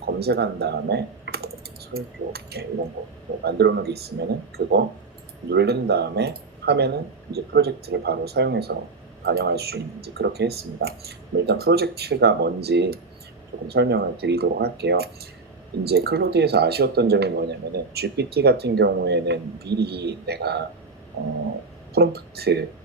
검색한 다음에 설교 이런 거 만들어 놓은 게 있으면은 그거 누른 다음에 하면은 이제 프로젝트를 바로 사용해서 반영할 수 있는 이제 그렇게 했습니다. 일단 프로젝트가 뭔지 조금 설명을 드리도록 할게요. 인제 클로드에서 아쉬웠던 점이 뭐냐면은 GPT 같은 경우에는 미리 내가 프롬프트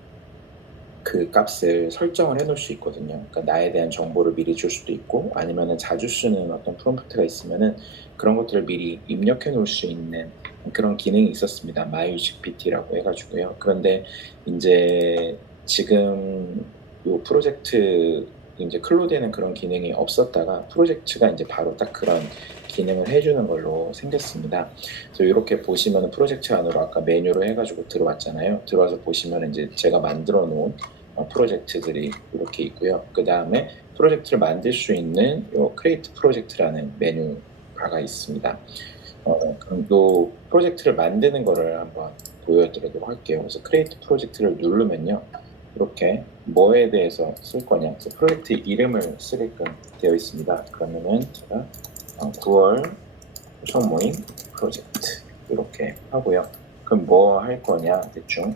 그 값을 설정을 해 놓을 수 있거든요. 그러니까 나에 대한 정보를 미리 줄 수도 있고 아니면은 자주 쓰는 어떤 프롬프트가 있으면은 그런 것들을 미리 입력해 놓을 수 있는 그런 기능이 있었습니다. MyGPT라고 해 가지고요. 그런데 인제 지금 요 프로젝트 인제 클로드에는 그런 기능이 없었다가 프로젝트가 인제 바로 딱 그런 기능을 해 주는 걸로 생겼습니다. 그래서 요렇게 보시면은 프로젝트 안으로 아까 메뉴로 해 가지고 들어왔잖아요. 들어와서 보시면은 인제 제가 만들어 놓은 프로젝트들이 이렇게 있고요. 그다음에 프로젝트를 만들 수 있는 요 크리에이트 프로젝트라는 메뉴 바가 있습니다. 그럼 요 프로젝트를 만드는 거를 한번 보여드리도록 할게요. 그래서 크리에이트 프로젝트를 누르면요. 이렇게 뭐에 대해서 쓸 거냐, 그래서 프로젝트 이름을 쓰게끔 되어 있습니다. 그러면은 제가 9월 초청 모임 프로젝트 이렇게 하고요. 그럼 뭐 할 거냐, 대충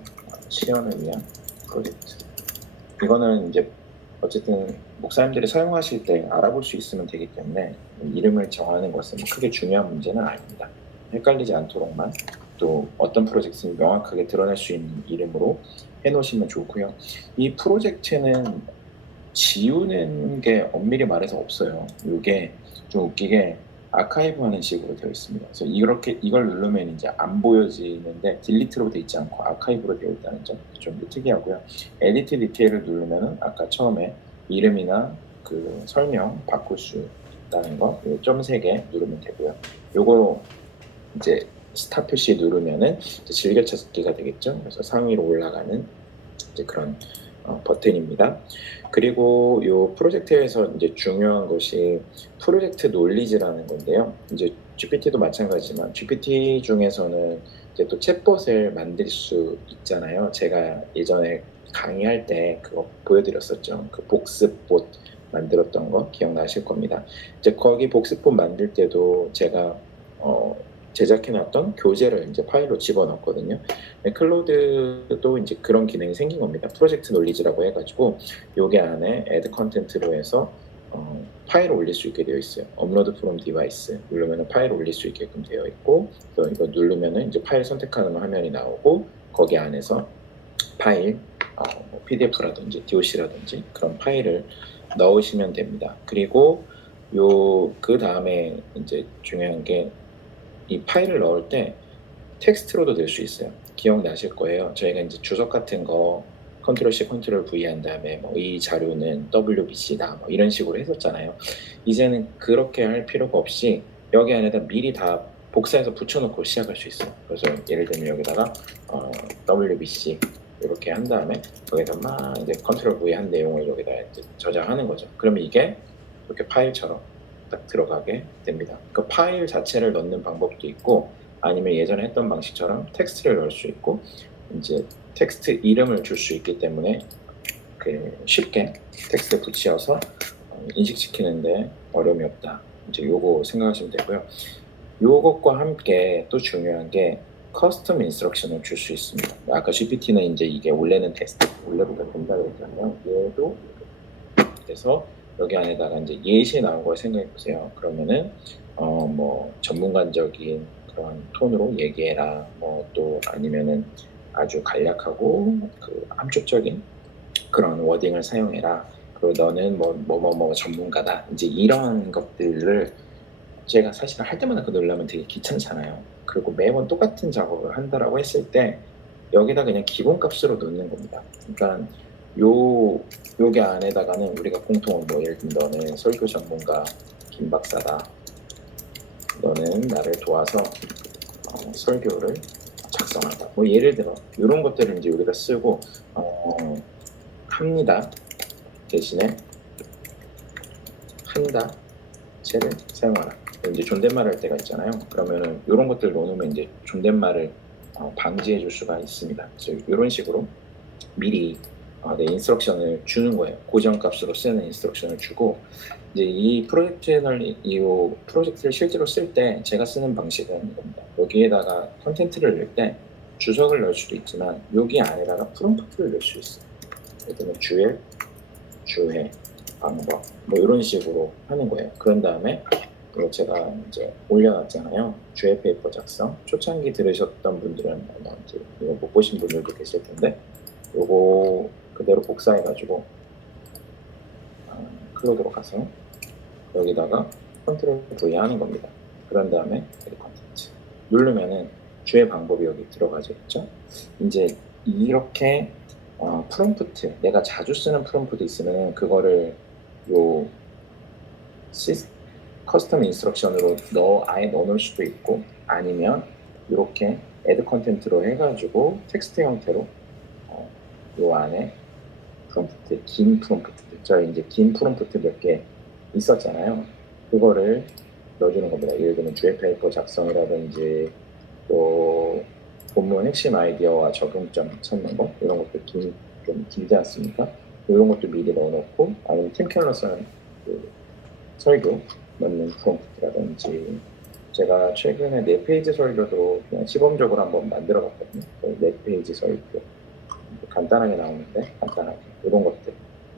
실현을 위한 프로젝트. 이거는 이제 어쨌든 목사님들이 사용하실 때 알아볼 수 있으면 되기 때문에 이름을 정하는 것은 크게 중요한 문제는 아닙니다. 헷갈리지 않도록만 또 어떤 프로젝트는 명확하게 드러낼 수 있는 이름으로 해 놓으시면 좋고요. 이 프로젝트는 지우는 게 엄밀히 말해서 없어요. 요게 좀 웃기게 아카이브하는 식으로 되어 있습니다. 그래서 이렇게 이걸 누르면 인제 안 보여지는데 딜리트로 돼 있지 않고 아카이브로 되어 있다는 점 좀 특이하고요. 에디트 디테일을 누르면은 아까 처음에 이름이나 그 설명 바꿀 수 있다는 거, 요 점 3개 누르면 되고요. 요거 이제 스타 표시 누르면은 이제 즐겨찾기가 되겠죠. 그래서 상위로 올라가는 이제 그런 버튼입니다. 그리고 요 프로젝트에서 인제 중요한 것이 프로젝트 놀리지라는 건데요. 인제 GPT도 마찬가지지만 GPT 중에서는 이제 또 챗봇을 만들 수 있잖아요. 제가 예전에 강의할 때 그거 보여드렸었죠. 그 복습봇 만들었던 거 기억나실 겁니다. 이제 거기 복습봇 만들 때도 제가 어 제작해 놨던 교재를 인제 파일로 집어넣었거든요. 네, 클로드도 이제 그런 기능이 생긴 겁니다. 프로젝트 놀리지라고 해 가지고 요게 안에 애드 컨텐트로 해서 파일을 올릴 수 있게 되어 있어요. 업로드 프롬 디바이스 누르면은 파일을 올릴 수 있게끔 되어 있고, 또 이거 누르면은 이제 파일 선택하는 화면이 나오고 거기 안에서 파일 뭐 PDF라든지 DOC라든지 그런 파일을 넣으시면 됩니다. 그리고 요 그다음에 인제 중요한 게 이 파일을 넣을 때 텍스트로도 낼 수 있어요. 기억나실 거예요. 저희가 인제 주석 같은 거 컨트롤 C 컨트롤 V 한 다음에 뭐 "이 자료는 WBC다." 뭐 이런 식으로 했었잖아요. 이제는 그렇게 할 필요가 없이 여기 안에다 미리 다 복사해서 붙여 놓고 시작할 수 있어요. 그래서 예를 들면 여기다가 WBC 요렇게 한 다음에 거기다 막 이제 컨트롤 V 한 내용을 여기다 이제 저장하는 거죠. 그러면 이게 이렇게 파일처럼 딱 들어가게 됩니다. 그 파일 자체를 넣는 방법도 있고 아니면 예전에 했던 방식처럼 텍스트를 넣을 수 있고 인제 텍스트 이름을 줄 수 있기 때문에 그 쉽게 텍스트에 붙여서 인식시키는 데 어려움이 없다. 인제 요거 생각하시면 되고요. 요것과 함께 또 중요한 게 커스텀 인스트럭션을 줄 수 있습니다. 아까 GPT는 인제 이게 원래는 테스트 원래부터 된다 그랬잖아요. 얘도 그래서 여기 안에다가 인제 예시 나온 걸 생각해 보세요. 그러면은 뭐 전문가적인 그런 톤으로 얘기해라. 뭐 또 아니면은 아주 간략하고 그 함축적인 그런 워딩을 사용해라. 그리고 너는 뭐 뭐뭐뭐 전문가다. 인제 이런 것들을 제가 사실은 할 때마다 그거 넣으려면 되게 귀찮잖아요. 그리고 매번 똑같은 작업을 한다라고 했을 때 여기다 그냥 기본값으로 넣는 겁니다. 그러니까 요 요게 안에다가는 우리가 공통 뭐 예를 들면 "너는 설교 전문가 김 박사다. 너는 나를 도와서 설교를 작성한다." 뭐 예를 들어 요런 것들을 인제 여기다 쓰고 "합니다." 대신에 "한다." 체를 사용하라. 인제 존댓말 할 때가 있잖아요. 그러면은 요런 것들 넣어 놓으면 인제 존댓말을 방지해 줄 수가 있습니다. 그래서 요런 식으로 미리 네, 인스트럭션을 주는 거예요. 고정값으로 쓰는 인스트럭션을 주고, 이제 이 프로젝트를 실제로 쓸 때 제가 쓰는 방식은 이겁니다. 여기에다가 컨텐츠를 넣을 때 주석을 넣을 수도 있지만 여기 안에다가 프롬프트를 넣을 수 있어요. 예를 들면 주일, 주회, 방법 뭐 이런 식으로 하는 거예요. 그런 다음에 이거 제가 이제 올려놨잖아요. 주회 페이퍼 작성. 초창기 들으셨던 분들은 아마 이제 이거 못 보신 분들도 계실 텐데 요거 그대로 복사해가지고 클로드로 가서 여기다가 컨트롤 V 하는 겁니다. 그런 다음에 컨텐츠 누르면은 주의 방법이 여기 들어가죠. 이제 이렇게 프롬프트, 내가 자주 쓰는 프롬프트 있으면 그거를 요 커스텀 인스트럭션으로 아예 넣어놓을 수도 있고, 아니면 이렇게 애드 컨텐트로 해가지고 텍스트 형태로 요 안에 프롬프트, 긴 프롬프트, 저 이제 긴 프롬프트 몇 개 있었잖아요. 그거를 넣어주는 겁니다. 예를 들면 주에 페이퍼 작성이라든지 또 본문 핵심 아이디어와 적용점 찾는 거, 이런 것도 좀 길지 않습니까? 이런 것도 미리 넣어놓고, 아니면 팀 켈러스는 그 설교 넣는 프롬프트라든지, 제가 최근에 4페이지 설교도 그냥 시범적으로 한번 만들어 봤거든요. 4페이지 설교 간단하게 나오는데, 간단하게 이런 것들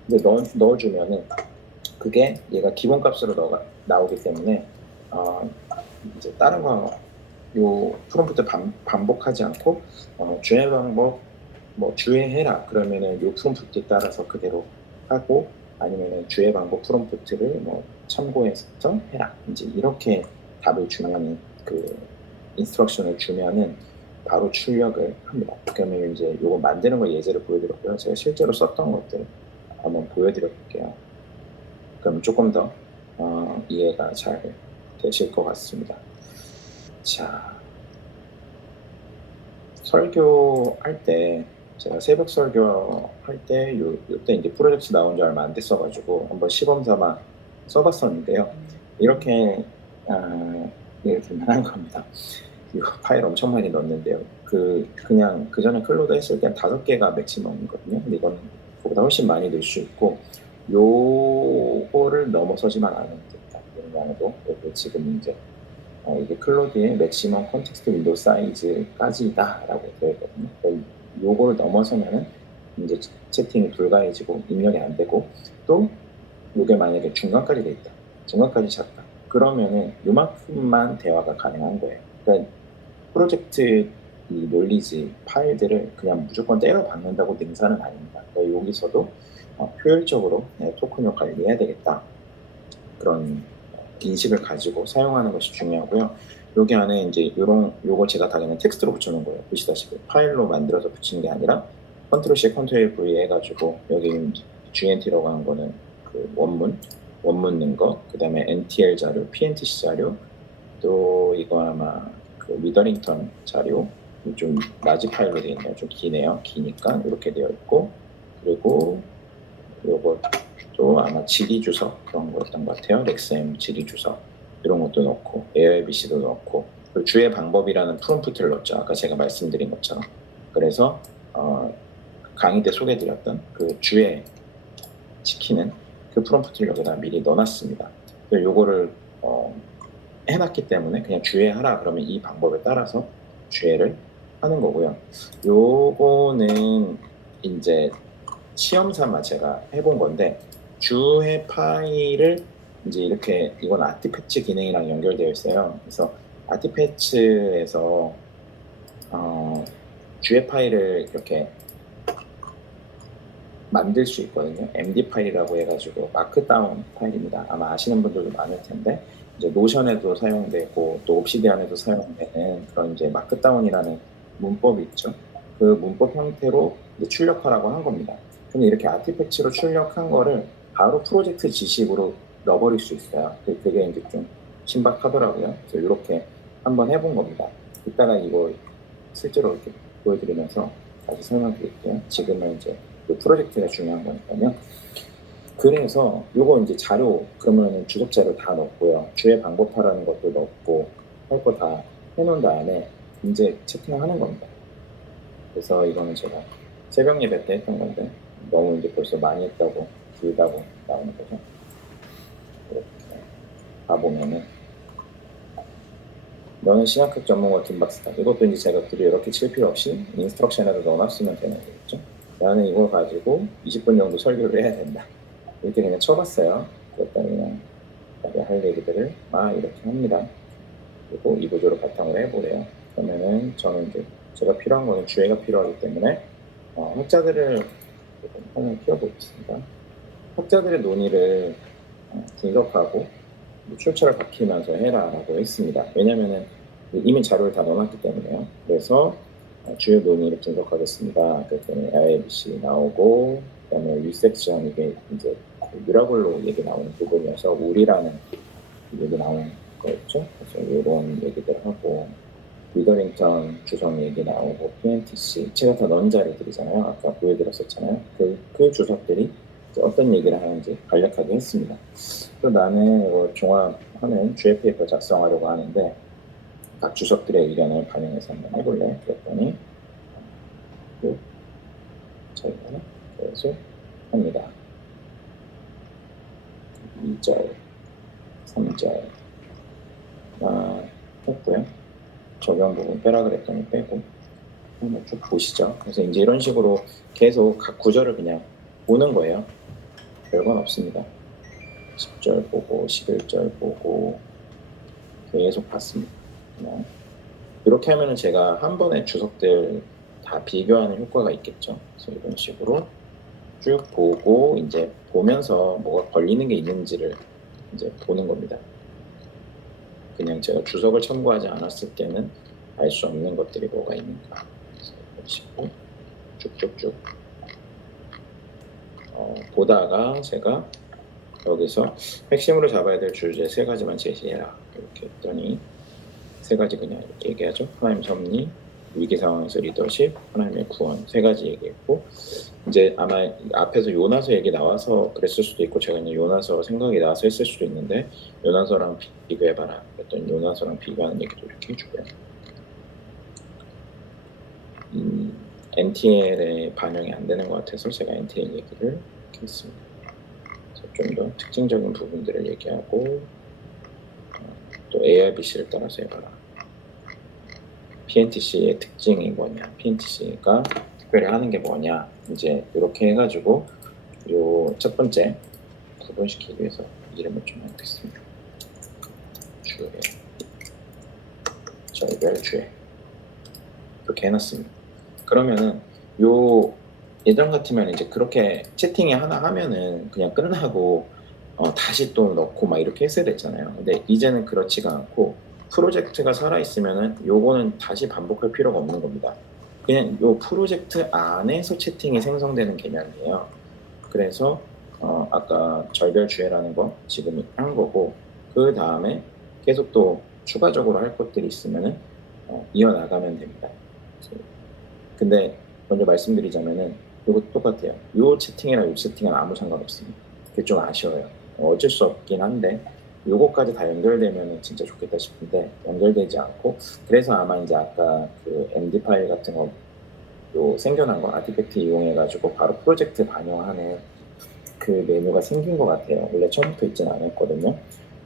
근데 넣어주면은 그게 얘가 기본값으로 나오기 때문에 이제 다른 거 요 프롬프트 반복하지 않고 주의 방법 뭐 주의해라 그러면은 요 프롬프트에 따라서 그대로 하고, 아니면은 주의 방법 프롬프트를 뭐 참고해서 해라, 이제 이렇게 답을 주면은 그 인스트럭션을 주면은 바로 출력을 합니다. 그러면 이제 요거 만드는 거 예제를 보여드렸고요. 제가 실제로 썼던 것들 한번 보여드려 볼게요. 그럼 조금 더 이해가 잘 되실 것 같습니다. 자, 설교할 때 제가 새벽 설교할 때 요때 이제 프로젝트 나온 지 얼마 안 됐어가지고 한번 시범 삼아 써봤었는데요. 이렇게 한 겁니다. 이거 파일 엄청 많이 넣었는데요. 그냥 그 전에 클로드 했을 땐 5개가 맥시멈이거든요. 근데 이건 그보다 훨씬 많이 넣을 수 있고, 요거를 넘어서지만 않으면 됩니다. 용량도 지금 이제 이게 클로드의 맥시멈 컨텍스트 윈도우 사이즈까지다라고 되어 있거든요. 요거를 넘어서면은 이제 채팅이 불가해지고 입력이 안 되고, 또 요게 만약에 중간까지 돼 있다, 중간까지 찼다, 그러면은 요만큼만 대화가 가능한 거예요. 그러니까 프로젝트 이 논리지 파일들을 그냥 무조건 때려 박는다고 능사는 아닙니다. 그러니까 여기서도 효율적으로 토큰 관리해야 되겠다, 그런 인식을 가지고 사용하는 것이 중요하고요. 여기 안에 이제 요거 제가 다 그냥 텍스트로 붙여놓은 거예요. 보시다시피 파일로 만들어서 붙이는 게 아니라 컨트롤 C, 컨트롤 V 해가지고 여기 GNT라고 하는 거는 그 원문 넣은 거, 그 다음에 NTL 자료, PNTC 자료, 또 이거 아마 그 위더링턴 자료, 좀 라지 파일로 되어 있네요. 좀 기니까 이렇게 되어 있고, 그리고 요거 또 아마 지리 주석 그런 거였던 것 같아요. 렉스엠 지리 주석 이런 것도 넣고, AIBC도 넣고, 그 주의 방법이라는 프롬프트를 넣었죠. 아까 제가 말씀드린 것처럼. 그래서 강의 때 소개드렸던 그 주의 지키는 그 프롬프트를 여기다 미리 넣어놨습니다. 요거를 해놨기 때문에 그냥 주의하라 그러면 이 방법에 따라서 주의를 하는 거고요. 요거는 이제 시험 삼아 제가 해본 건데, 주해 파일을 이제 이렇게, 이건 아티패치 기능이랑 연결되어 있어요. 그래서 아티패치에서 주해 파일을 이렇게 만들 수 있거든요. MD 파일이라고 해가지고 마크다운 파일입니다. 아마 아시는 분들도 많을 텐데, 이제 노션에도 사용되고 또 옵시디안에도 사용되는 그런 이제 마크다운이라는 문법이 있죠. 그 문법 형태로 이제 출력하라고 한 겁니다. 근데 이렇게 아티팩트로 출력한 거를 바로 프로젝트 지식으로 넣어버릴 수 있어요. 그게 이제 좀 신박하더라고요. 그래서 이렇게 한번 해본 겁니다. 이따가 이거 실제로 이렇게 보여드리면서 다시 설명드릴게요. 지금은 이제 그 프로젝트가 중요한 거니까요. 그래서 요거 이제 자료, 그러면 주석 자료 다 넣었고요. 주의 방법하라는 것도 넣고 할 거 다 해놓은 다음에 이제 채팅을 하는 겁니다. 그래서 이거는 제가 새벽 예배 때 했던 건데, 너무 이제 벌써 많이 했다고 길다고 나오는 거죠. 이렇게 가보면은 너는 신학학 전문가 김박사다. 이것도 이제 제가 글을 이렇게 칠 필요 없이 인스트럭션에도 넣어놨으면 되는 거겠죠. 나는 이걸 가지고 20분 정도 설교를 해야 된다. 이렇게 그냥 쳐봤어요. 그랬더니 그냥 할 얘기들을 막 이렇게 합니다. 그리고 이 구조를 바탕으로 해보래요. 그러면은 저는 이제 제가 필요한 거는 주애가 필요하기 때문에 학자들을 조금 화면을 키워보겠습니다. 학자들의 논의를 분석하고 출처를 밝히면서 해라라고 했습니다. 왜냐면은 이미 자료를 다 넣어놨기 때문에요. 그래서 주요 논의를 분석하겠습니다. 그랬더니 IABC 나오고, 그다음에 위섹션 이게 이제 유라골로 얘기 나오는 부분이어서 우리라는 얘기 나오는 거였죠. 그래서 이런 얘기들을 하고, 위더링턴 주석 얘기 나오고, PNTC 제가 다 넣은 자료들이잖아요. 아까 보여드렸었잖아요. 그 주석들이 어떤 얘기를 하는지 간략하게 했습니다. 또 나는 이걸 종합하는 주에 페이퍼 작성하려고 하는데 각 주석들의 의견을 반영해서 한번 해볼래? 그랬더니 저희가 계속 합니다. 2절, 3절 했고요. 적용 부분 빼라 그랬더니 빼고 한번 쭉 보시죠. 그래서 이제 이런 식으로 계속 각 구절을 그냥 보는 거예요. 별건 없습니다. 10절 보고 11절 보고 계속 봤습니다. 그냥 이렇게 하면은 제가 한 번에 주석들 다 비교하는 효과가 있겠죠. 그래서 이런 식으로 쭉 보고 이제 보면서 뭐가 걸리는 게 있는지를 이제 보는 겁니다. 그냥 제가 주석을 첨부하지 않았을 때는 알 수 없는 것들이 뭐가 있는가. 그래서 이런 식으로 쭉쭉쭉 보다가 제가 여기서 핵심으로 잡아야 될 주제 3가지만 제시해라 이렇게 했더니 3가지 그냥 이렇게 얘기하죠. 하나님 섭리, 위기 상황에서 리더십, 하나님의 구원 3가지 얘기했고, 이제 아마 앞에서 요나서 얘기 나와서 그랬을 수도 있고 제가 이제 요나서 생각이 나서 했을 수도 있는데 요나서랑 비교해봐라 그랬더니 요나서랑 비교하는 얘기도 이렇게 해주고요. NTL에 반영이 안 되는 것 같아서 제가 NTL 얘기를 이렇게 했습니다. 좀 더 특징적인 부분들을 얘기하고 또 ARBC를 따라서 해봐라. PNTC의 특징이 뭐냐, PNTC가 특별히 하는 게 뭐냐, 이제 이렇게 해가지고 요 첫 번째 구분시키기 위해서 이름을 좀 해놓겠습니다. 주애, 절별 주애 이렇게 해놨습니다. 그러면은 요 예전 같으면 이제 그렇게 채팅이 하나 하면은 그냥 끝나고 다시 또 넣고 막 이렇게 했어야 됐잖아요. 근데 이제는 그렇지가 않고 프로젝트가 살아있으면은 요거는 다시 반복할 필요가 없는 겁니다. 그냥 요 프로젝트 안에서 채팅이 생성되는 개념이에요. 그래서 아까 절별 주애라는 거 지금 한 거고, 그 다음에 계속 또 추가적으로 할 것들이 있으면은 이어나가면 됩니다. 근데 먼저 말씀드리자면은 이것도 똑같아요. 요 채팅이랑 요 채팅은 아무 상관없습니다. 그게 좀 아쉬워요. 어쩔 수 없긴 한데 요거까지 다 연결되면 진짜 좋겠다 싶은데 연결되지 않고, 그래서 아마 이제 아까 그 MD 파일 같은 거 요 생겨난 거 아티팩트 이용해가지고 바로 프로젝트 반영하는 그 메뉴가 생긴 것 같아요. 원래 처음부터 있지는 않았거든요.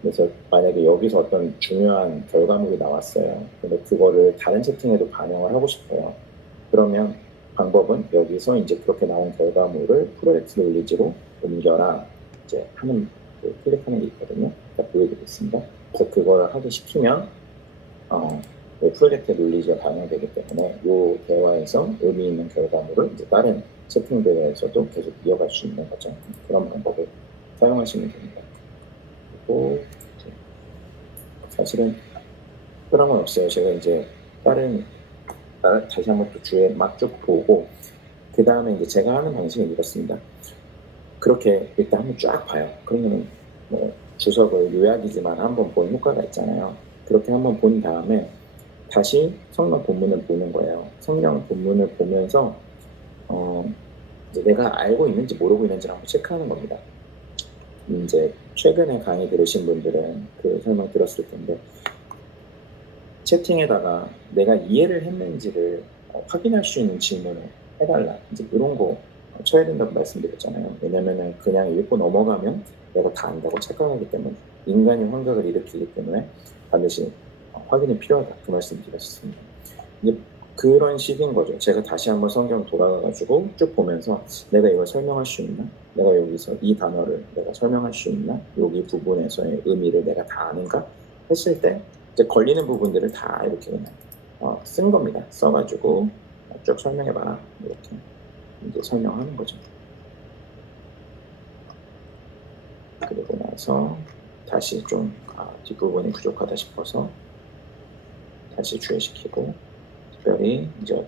그래서 만약에 여기서 어떤 중요한 결과물이 나왔어요. 근데 그거를 다른 채팅에도 반영을 하고 싶어요. 그러면 방법은 여기서 이제 그렇게 나온 결과물을 프로젝트 릴리즈로 옮겨라 이제 하는 클릭하는 게 있거든요. 보여드리겠습니다. 그래서 그걸 하게 시키면 프로젝트 릴리즈가 반영되기 때문에 이 대화에서 의미 있는 결과물을 이제 다른 채팅 대화에서도 계속 이어갈 수 있는 거죠. 그런 방법을 사용하시면 됩니다. 그리고 사실은 그런 건 없어요. 제가 이제 다시 한번 또 주에 막 쭉 보고 그 다음에 이제 제가 하는 방식은 이렇습니다. 그렇게 일단 한번 쫙 봐요. 그러면 뭐 주석을 요약이지만 한번 본 효과가 있잖아요. 그렇게 한번 본 다음에 다시 성경 본문을 보는 거예요. 성경 본문을 보면서 이제 내가 알고 있는지 모르고 있는지를 한번 체크하는 겁니다. 이제 최근에 강의 들으신 분들은 그 설명 들었을 텐데 채팅에다가 내가 이해를 했는지를 확인할 수 있는 질문을 해달라. 이제 이런 거 쳐야 된다고 말씀드렸잖아요. 왜냐면은 그냥 읽고 넘어가면 내가 다 안다고 착각하기 때문에, 인간이 환각을 일으키기 때문에 반드시 확인이 필요하다, 그 말씀 드렸습니다. 이제 그런 식인 거죠. 제가 다시 한번 성경 돌아가 가지고 쭉 보면서 '내가 이걸 설명할 수 있나? 내가 여기서 이 단어를 내가 설명할 수 있나? 여기 부분에서의 의미를 내가 다 아는가?' 했을 때 이제 걸리는 부분들을 다 이렇게 그냥 쓴 겁니다. 써 가지고 "쭉 설명해 봐라." 이렇게 인제 설명하는 거죠. 그리고 나서 다시 좀 뒷부분이 부족하다 싶어서 다시 주의시키고, 특별히 이제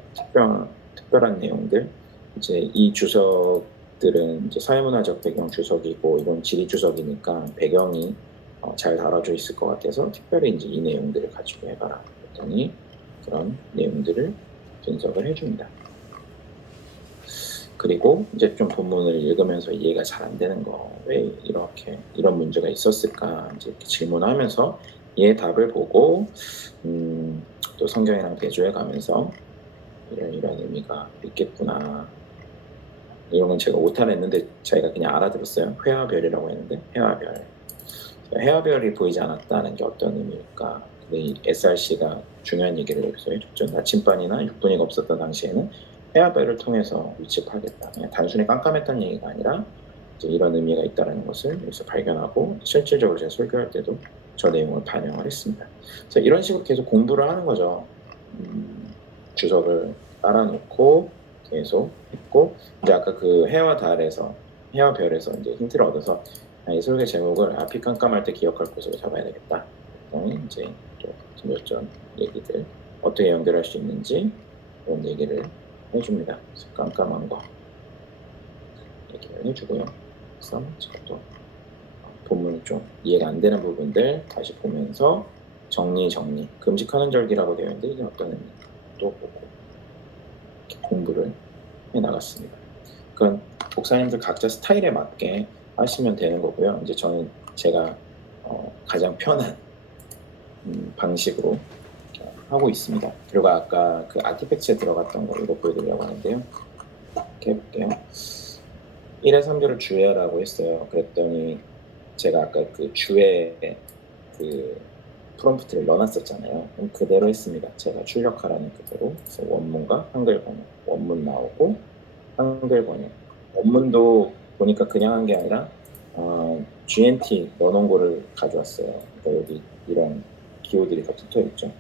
특별한 내용들, 이제 이 주석들은 이제 사회문화적 배경 주석이고 이건 지리 주석이니까 배경이 잘 다뤄져 있을 것 같아서 특별히 이제 이 내용들을 가지고 해봐라 그랬더니 그런 내용들을 분석을 해줍니다. 그리고 이제 좀 본문을 읽으면서 이해가 잘 안 되는 거, 왜 이렇게 이런 문제가 있었을까 이제 이렇게 질문하면서 얘의 답을 보고 또 성경이랑 대조해 가면서 이런 의미가 있겠구나. 이런 건 제가 오타를 했는데 자기가 그냥 알아들었어요. 회와 별이라고 했는데 해와 별. 해와 별이 보이지 않았다는 게 어떤 의미일까? 근데 이 SRC가 중요한 얘기를 여기서 해줬죠. 나침반이나 육분이가 없었던 당시에는 해와 별을 통해서 위치 파악했다. 그냥 단순히 깜깜했던 얘기가 아니라 이제 이런 의미가 있다는 것을 여기서 발견하고, 실질적으로 제가 설교할 때도 저 내용을 반영을 했습니다. 그래서 이런 식으로 계속 공부를 하는 거죠. 주석을 깔아놓고 계속 했고, 이제 아까 그 해와 달에서, 해와 별에서 이제 힌트를 얻어서 이 설교 제목을 빛 깜깜할 때 기억할 곳으로 잡아야 되겠다. 그랬더니 이제 좀 여쭤 얘기들 어떻게 연결할 수 있는지 이런 얘기를 해줍니다. 그래서 깜깜한 거 얘기를 해주고요. 그래서 제가 또 본문이 좀 이해가 안 되는 부분들 다시 보면서 정리 금식하는 절기라고 되어 있는데 이게 어떤 의미인가 또 보고 이렇게 공부를 해 나갔습니다. 그건 목사님들 각자 스타일에 맞게 하시면 되는 거고요. 이제 저는 제가 가장 편한 방식으로 하고 있습니다. 그리고 아까 그 아티팩트에 들어갔던 거 이거 보여드리려고 하는데요. 이렇게 해볼게요. 1의 3조를 주애라고 했어요. 그랬더니 제가 아까 그 주애 그 프롬프트를 넣어놨었잖아요. 그대로 했습니다. 제가 출력하라는 그대로. 그래서 원문과 한글 번역, 원문 나오고 한글 번역. 원문도 보니까 그냥 한 게 아니라 GNT 넣어놓은 거를 가져왔어요. 그러니까 여기 이런 기호들이 다 붙어 있죠.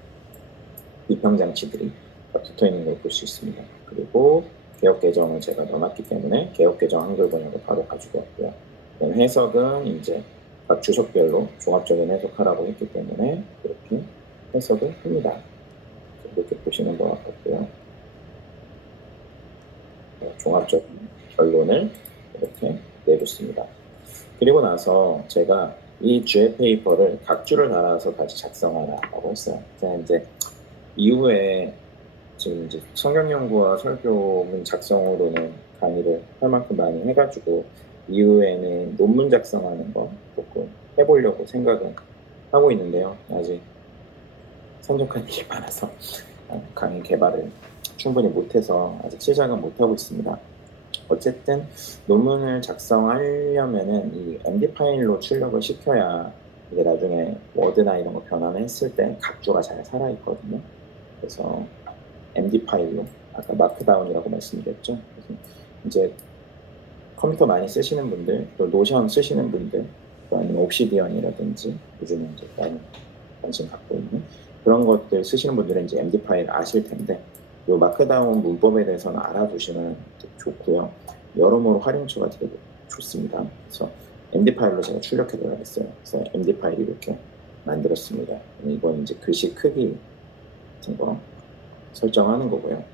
비평 장치들이 다 붙어 있는 걸 볼 수 있습니다. 그리고 개역 개정을 제가 넣어놨기 때문에 개역 개정 한글 번역을 바로 가지고 왔고요. 해석은 이제 각 주석별로 종합적인 해석하라고 했기 때문에 이렇게 해석을 합니다. 이렇게 보시는 것 같고요. 종합적인 결론을 이렇게 내줬습니다. 그리고 나서 제가 이 주애 페이퍼를 각 주를 달아서 같이 작성하라고 했어요. 그래서 이제 이후에 지금 이제 성경 연구와 설교문 작성으로는 강의를 할 만큼 많이 해가지고 이후에는 논문 작성하는 거 조금 해보려고 생각은 하고 있는데요. 아직 산적한 일이 많아서 강의 개발을 충분히 못해서 아직 시작은 못하고 있습니다. 어쨌든 논문을 작성하려면은 이 MD 파일로 출력을 시켜야 이게 나중에 워드나 이런 거 변환을 했을 때 각주가 잘 살아있거든요. 그래서 MD 파일로, 아까 마크다운이라고 말씀드렸죠. 그래서 이제 컴퓨터 많이 쓰시는 분들, 또 노션 쓰시는 분들, 또 아니면 옵시디언이라든지 요즘에 이제 많이 관심 갖고 있는 그런 것들 쓰시는 분들은 이제 MD 파일 아실 텐데, 이 마크다운 문법에 대해서는 알아두시면 좋고요. 여러모로 활용처가 되게 좋습니다. 그래서 MD 파일로 제가 출력해 드려야겠어요. 그래서 MD 파일 이렇게 만들었습니다. 이건 이제 글씨 크기 같은 거 설정하는 거고요.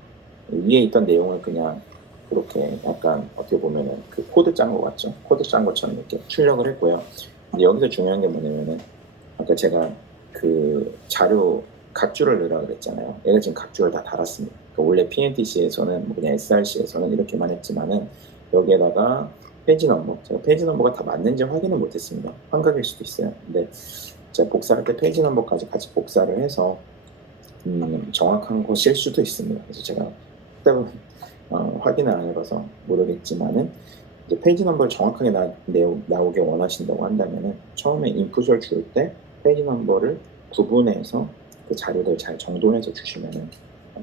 위에 있던 내용을 그냥 그렇게 약간 어떻게 보면은 그 코드 짠 거 같죠? 코드 짠 것처럼 이렇게 출력을 했고요. 근데 여기서 중요한 게 뭐냐면은 아까 제가 그 자료 각주를 넣으라고 그랬잖아요. 얘가 지금 각주를 다 달았습니다. 그러니까 원래 PNTC에서는 뭐 그냥 SRC에서는 이렇게만 했지만은 여기에다가 페이지 넘버, 제가 페이지 넘버가 다 맞는지 확인을 못했습니다. 환각일 수도 있어요. 근데 제가 복사할 때 페이지 넘버까지 같이 복사를 해서 정확한 것일 수도 있습니다. 그래서 제가 확인을 안 해봐서 모르겠지만은 이제 페이지 넘버를 정확하게 나오게 원하신다고 한다면은 처음에 인풋을 줄 때 페이지 넘버를 구분해서 그 자료들 잘 정돈해서 주시면은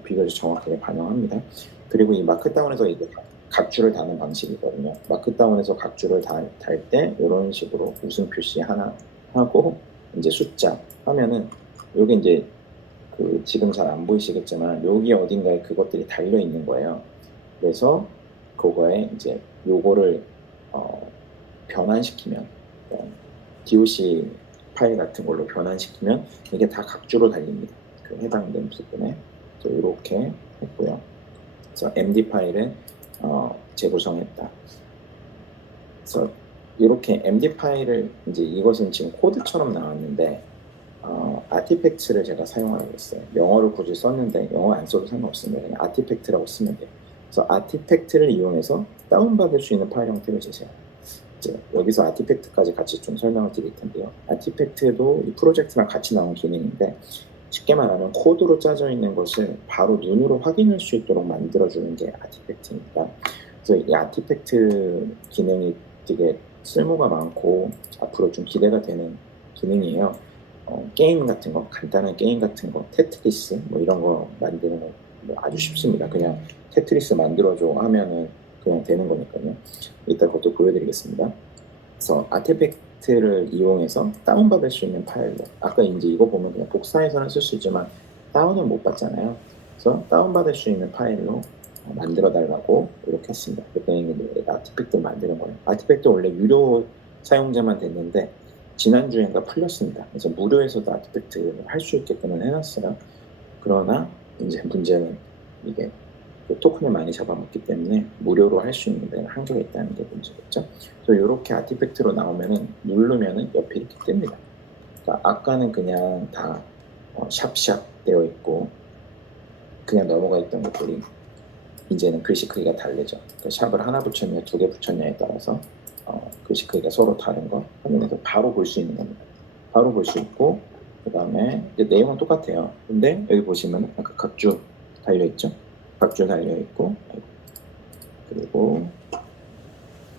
비교적 정확하게 반영합니다. 그리고 이 마크다운에서 이제 각줄을 다는 방식이거든요. 마크다운에서 각줄을 달 때 이런 식으로 웃음 표시 하나 하고 이제 숫자 하면은 요게 이제 그 지금 잘 안 보이시겠지만 여기 어딘가에 그것들이 달려 있는 거예요. 그래서 그거에 이제 요거를 변환시키면 DOC 파일 같은 걸로 변환시키면 이게 다 각주로 달립니다. 그 해당된 부분에 이렇게 했고요. 그래서 MD 파일은 재구성했다. 그래서 이렇게 MD 파일을 이제 이것은 지금 코드처럼 나왔는데 아티팩트를 제가 사용하고 있어요. 영어를 굳이 썼는데 영어 안 써도 상관없습니다. 그냥 아티팩트라고 쓰면 돼요. 그래서 아티팩트를 이용해서 다운받을 수 있는 파일 형태를 제시해요. 이제 여기서 아티팩트까지 같이 좀 설명을 드릴 텐데요. 아티팩트도 이 프로젝트랑 같이 나온 기능인데 쉽게 말하면 코드로 짜져 있는 것을 바로 눈으로 확인할 수 있도록 만들어주는 게 아티팩트입니다. 그래서 이 아티팩트 기능이 되게 쓸모가 많고 앞으로 좀 기대가 되는 기능이에요. 게임 같은 거, 간단한 게임 같은 거, 테트리스 뭐 이런 거 만드는 거 뭐 아주 쉽습니다. 그냥 테트리스 만들어줘 하면은 그냥 되는 거니까요. 이따 그것도 보여드리겠습니다. 그래서 아티팩트를 이용해서 다운받을 수 있는 파일로 아까 이제 이거 보면 그냥 복사해서는 쓸 수 있지만 다운을 못 받잖아요. 그래서 다운받을 수 있는 파일로 만들어 달라고 이렇게 했습니다. 그랬더니 아티팩트 만드는 거예요. 아티팩트 원래 유료 사용자만 됐는데 지난주엔가 풀렸습니다. 그래서 무료에서도 아티팩트를 할 수 있게끔 해놨어요. 그러나 이제 문제는 이게 토큰을 많이 잡아먹기 때문에 무료로 할 수 있는 데는 한계가 있다는 게 문제겠죠. 그래서 이렇게 아티팩트로 나오면은 누르면은 옆에 이렇게 뜹니다. 그러니까 아까는 그냥 다 샵샵 되어 있고 그냥 넘어가 있던 것들이 이제는 글씨 크기가 다르죠. 그러니까 샵을 하나 붙였냐 두 개 붙였냐에 따라서 글씨 크기가 서로 다른 거 화면에서 바로 볼 수 있는 겁니다. 바로 볼 수 있고 그 다음에 내용은 똑같아요. 근데 여기 보시면 아까 각주 달려있죠. 각주 달려있고 그리고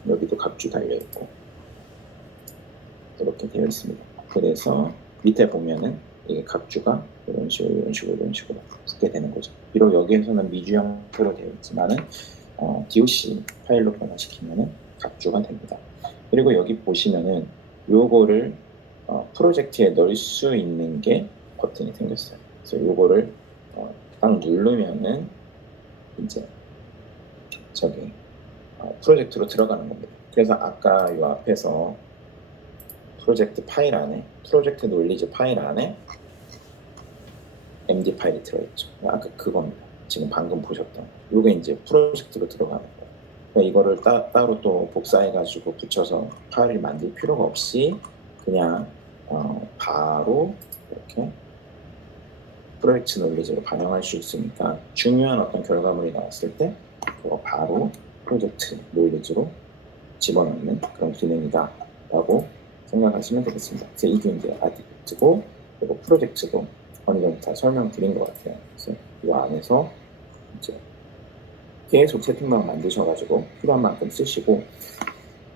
여기도 각주 달려있고 이렇게 되어 있습니다. 그래서 밑에 보면은 이게 각주가 이런 식으로 붙게 되는 거죠. 비록 여기에서는 미주 형태로 되어 있지만은 DOC 파일로 변화시키면은 각주가 됩니다. 그리고 여기 보시면은 요거를 프로젝트에 넣을 수 있는 게 버튼이 생겼어요. 그래서 요거를 딱 누르면은 이제 저기 프로젝트로 들어가는 겁니다. 그래서 아까 요 앞에서 프로젝트 파일 안에 프로젝트 놀리지 파일 안에 MD 파일이 들어있죠. 아까 그겁니다. 지금 방금 보셨던 요게 이제 프로젝트로 들어가는 거예요. 그러니까 이거를 따로 또 복사해가지고 붙여서 파일을 만들 필요가 없이 그냥 바로 이렇게 프로젝트 놀리지로 반영할 수 있으니까 중요한 어떤 결과물이 나왔을 때 그거 바로 프로젝트 놀리지로 집어넣는 그런 기능이다 라고 생각하시면 되겠습니다. 그래서 이게 이제 아티팩트고 그리고 프로젝트도 어느 정도 다 설명드린 것 같아요. 그래서 이 안에서 이제 계속 채팅방 만드셔가지고 필요한 만큼 쓰시고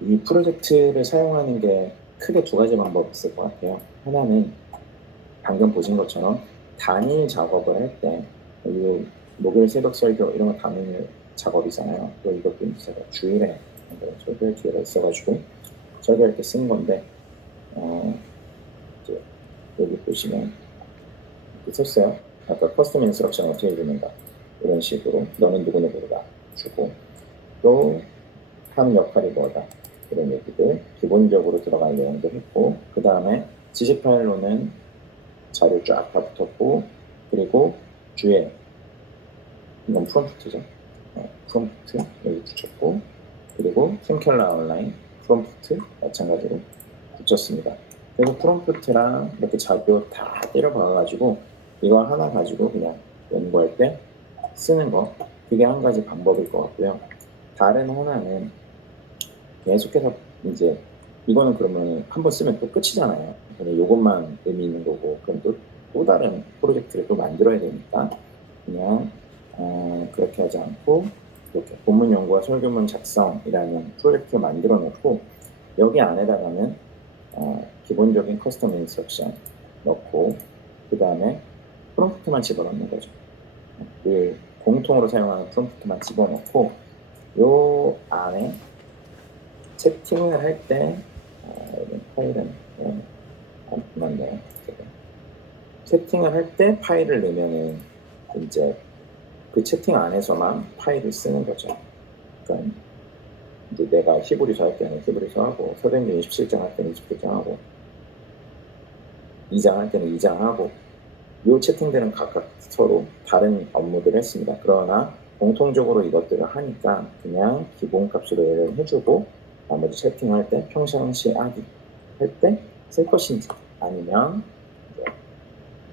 이 프로젝트를 사용하는 게 크게 두 가지 방법이 있을 것 같아요. 하나는 방금 보신 것처럼 단일 작업을 할 때 목요일 새벽 설교 이런 거 단일 작업이잖아요. 또 이것도 제가 주일에 설교할 기회가 있어가지고 설교할 때 쓰는 건데 이제 여기 보시면 이렇게 썼어요. 아까 커스텀 인스트럭션 어떻게 주는가 이런 식으로 너는 누구누구다 주고 또 하는 역할이 뭐다 이런 얘기들 기본적으로 들어갈 내용들 했고 그 다음에 지식 파일로는 자료 쫙 다 붙었고 그리고 주에 이건 프롬프트죠. 프롬프트 여기 붙였고 그리고 팀켈러 아웃라인 프롬프트 마찬가지로 붙였습니다. 그리고 프롬프트랑 이렇게 자료 다 때려 박아가지고 이거 하나 가지고 그냥 연구할 때 쓰는 거 그게 한 가지 방법일 것 같고요. 다른 하나는 계속해서 이제 이거는 그러면 한번 쓰면 또 끝이잖아요. 근데 이것만 의미 있는 거고 그럼 또 다른 프로젝트를 또 만들어야 되니까 그냥 그렇게 하지 않고 이렇게 본문 연구와 설교문 작성이라는 프로젝트를 만들어 놓고 여기 안에다가는 기본적인 커스텀 인스트럭션 넣고 그 다음에 프롬프트만 집어넣는 거죠. 그 공통으로 사용하는 프롬프트만 집어넣고 요 안에 채팅을 할 때 여기 파일은 맞네요. 채팅을 할 때 파일을 넣으면은 이제 그 채팅 안에서만 파일을 쓰는 거죠. 그러니까 이제 내가 히브리서 할 때는 히브리서 하고 사도행전 27장 할 때는 27장 하고 2장 할 때는 2장 하고 이 채팅들은 각각 서로 다른 업무들을 했습니다. 그러나 공통적으로 이것들을 하니까 그냥 기본값으로 얘를 해주고 나머지 채팅할 때 평상시 하기 할 때 쓸 것인지 아니면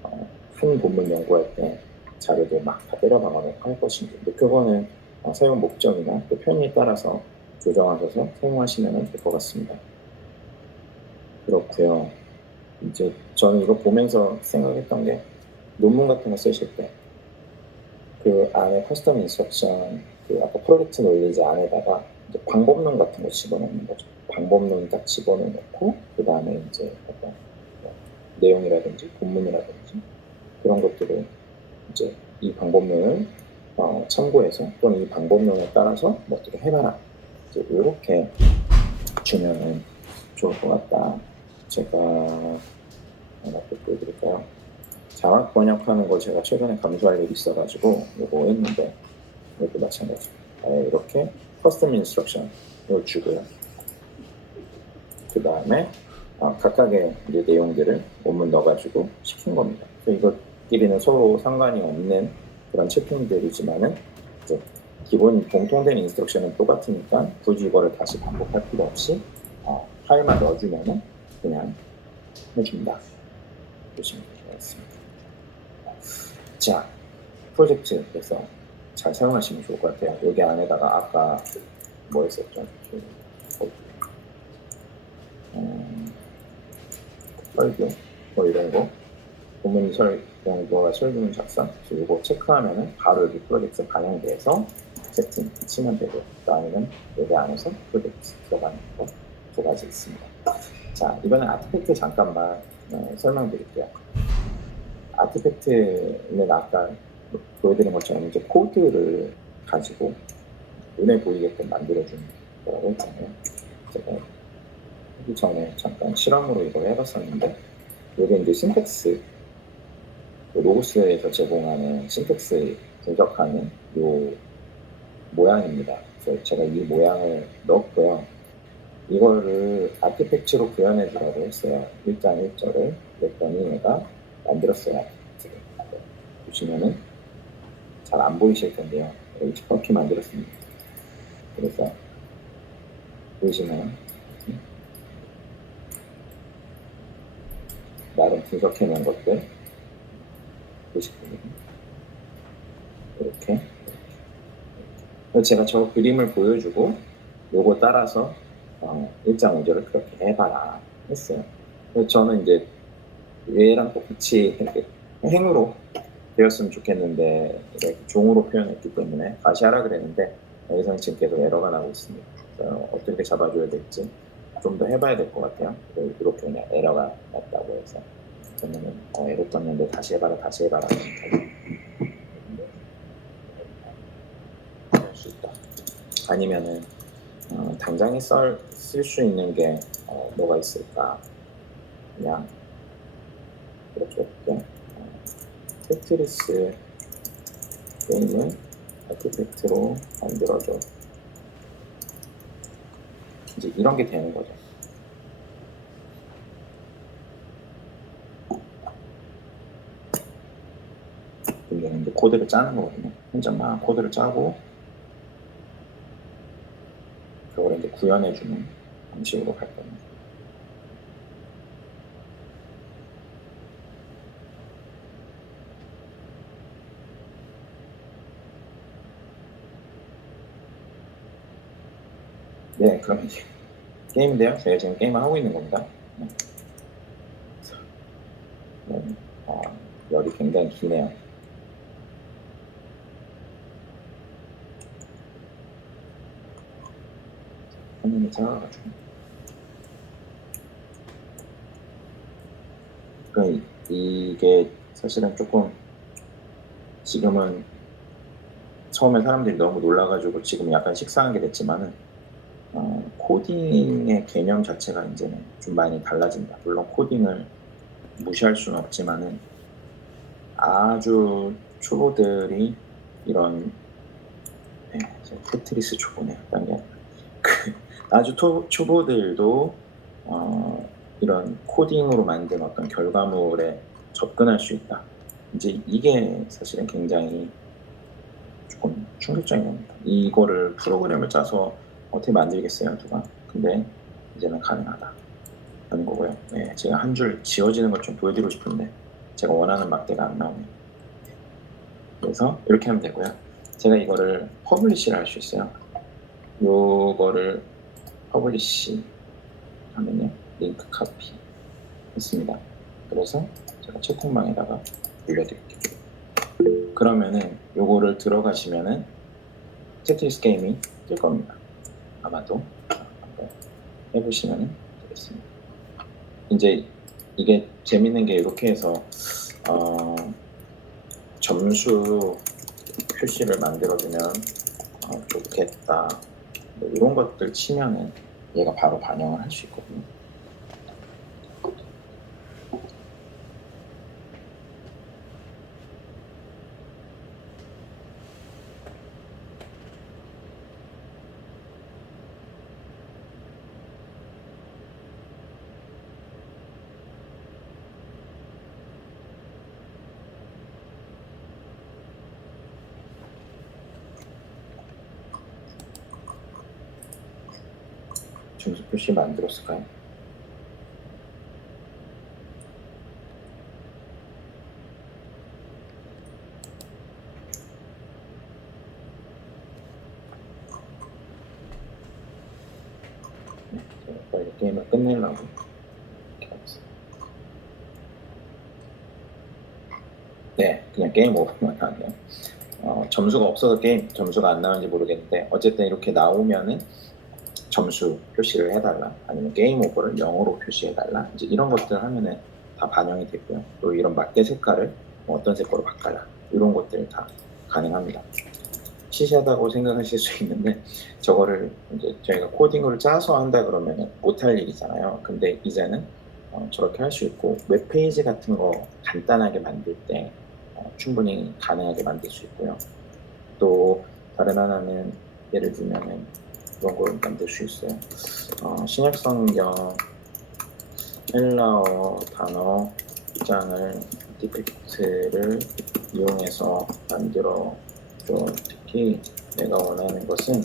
한 본문 연구할 때 자료들 막 다 때려박아서 할 것인지 그거는 사용 목적이나 또 편의에 따라서 조정하셔서 사용하시면 될 것 같습니다. 그렇고요. 이제 저는 이거 보면서 생각했던 게 논문 같은 거 쓰실 때 그 안에 커스텀 인스트럭션 그 아까 프로젝트 논리지 안에다가 이제 방법론 같은 거 집어넣는 거죠. 방법론 딱 집어넣고 그 다음에 이제 어떤 내용이라든지 본문이라든지 그런 것들을 이제 이 방법론을 참고해서 또는 이 방법론에 따라서 뭐 어떻게 해봐라 이제 이렇게 주면은 좋을 것 같다. 제가 하나 또 보여드릴까요? 자막 번역하는 거 제가 최근에 감수할 일이 있어가지고 이거 했는데 이것도 마찬가지. 이렇게 커스텀 인스트럭션을 주고요. 그 다음에 각각의 이제 내용들을 원문 넣어가지고 시킨 겁니다. 이것끼리는 서로 상관이 없는 그런 채팅들이지만은 이제 기본 공통된 인스트럭션은 똑같으니까 굳이 이거를 다시 반복할 필요 없이 파일만 넣어주면은 그냥 해준다. 보시면 될 것 같습니다. 자, 프로젝트 그래서 잘 사용하시면 좋을 것 같아요. 여기 안에다가 아까 뭐 했었죠? 설교 뭐 이런 거 본문 연구와 설교문 작성 그리고 체크하면은 바로 여기 프로젝트에 반영돼서 세팅 치면 되고 그다음에는 여기 안에서 프로젝트 들어가는 거 두 가지 있습니다. 자, 이번엔 아티팩트 잠깐만 설명드릴게요. 아티팩트는 아까 보여드린 것처럼 이제 코드를 가지고 눈에 보이게끔 만들어주는 거라고 했잖아요. 제가 하기 전에 잠깐 실험으로 이걸 해봤었는데 이게 이제 신텍스 로고스에서 제공하는 신텍스 분석하는 요 모양입니다. 그래서 제가 이 모양을 넣었고요. 이거를 아티팩트로 구현해 주라고 했어요. 1장 1절을 그랬더니 얘가 만들었어요. 보시면은 잘 안 보이실 텐데요. 이렇게 만들었습니다. 그래서 보시면 나름 분석해 놓은 것들 보시거든요. 이렇게 제가 저 그림을 보여주고 요거 따라서 1장 5절을 그렇게 해봐라 했어요. 그래서 저는 이제 얘랑 똑같이 이렇게 행으로 되었으면 좋겠는데 이렇게 종으로 표현했기 때문에 다시 하라 그랬는데 여기서는 지금 계속 에러가 나고 있습니다. 그래서 어떻게 잡아줘야 될지 좀 더 해봐야 될 것 같아요. 이렇게 그냥 에러가 났다고 해서 그러면 에러 떴는데 다시 해봐라 할 수 있다. 아니면은 당장에 쓸 수 있는 게 뭐가 있을까? 그냥 이렇게 테트리스 게임을 아티팩트로 만들어줘. 이제 이런 게 되는 거죠. 이게 이제 코드를 짜는 거거든요. 혼자 막 코드를 짜고 그걸 이제 구현해주는 방식으로 갈 겁니다. 네, 그럼 이제 게임인데요. 제가 지금 게임을 하고 있는 겁니다. 열이 굉장히 기네요. 작아가지고. 그러니까 이게 사실은 조금 지금은 처음에 사람들이 너무 놀라가지고 지금 약간 식상하게 됐지만은 코딩의 개념 자체가 이제는 좀 많이 달라진다. 물론 코딩을 무시할 수는 없지만은 아주 초보들이 이런 테트리스 초보네 딴 게 아니라 아주 초보들도 이런 코딩으로 만든 어떤 결과물에 접근할 수 있다. 이제 이게 사실은 굉장히 조금 충격적인 겁니다. 이거를 프로그램을 짜서 어떻게 만들겠어요, 누가? 근데 이제는 가능하다. 하는 거고요. 네, 제가 한 줄 지워지는 것 좀 보여드리고 싶은데 제가 원하는 막대가 안 나오네요. 그래서 이렇게 하면 되고요. 제가 이거를 퍼블리시를 할 수 있어요. 요거를 퍼블리시 하면요. 링크 카피 했습니다. 그래서 제가 채팅방에다가 올려드릴게요. 그러면은 요거를 들어가시면은 테트리스 게임이 뜰 겁니다. 아마도 한번 해보시면 되겠습니다. 이제 이게 재밌는 게 이렇게 해서 점수 표시를 만들어주면 좋겠다. 뭐 이런 것들 치면은 얘가 바로 반영을 할 수 있거든요. 점수 표시 만들었을까요? 네, 제가 빨리 게임을 끝내려고 이렇게 하겠습니다. 네, 그냥 게임 오버만 하네요. 점수가 없어서 게임 점수가 안 나오는지 모르겠는데 어쨌든 이렇게 나오면은 점수 표시를 해달라 아니면 게임 오버를 0으로 표시해달라 이제 이런 것들 하면은 다 반영이 되고요. 또 이런 막대 색깔을 뭐 어떤 색깔로 바꿔라 이런 것들 다 가능합니다. 시시하다고 생각하실 수 있는데 저거를 이제 저희가 코딩을 짜서 한다 그러면 못할 일이잖아요. 근데 이제는 저렇게 할 수 있고 웹페이지 같은 거 간단하게 만들 때 충분히 가능하게 만들 수 있고요. 또 다른 하나는 예를 들면은 이런 걸 만들 수 있어요. 신약성경 헬라어 단어 장을 디펙트를 이용해서 만들어 줘. 특히 내가 원하는 것은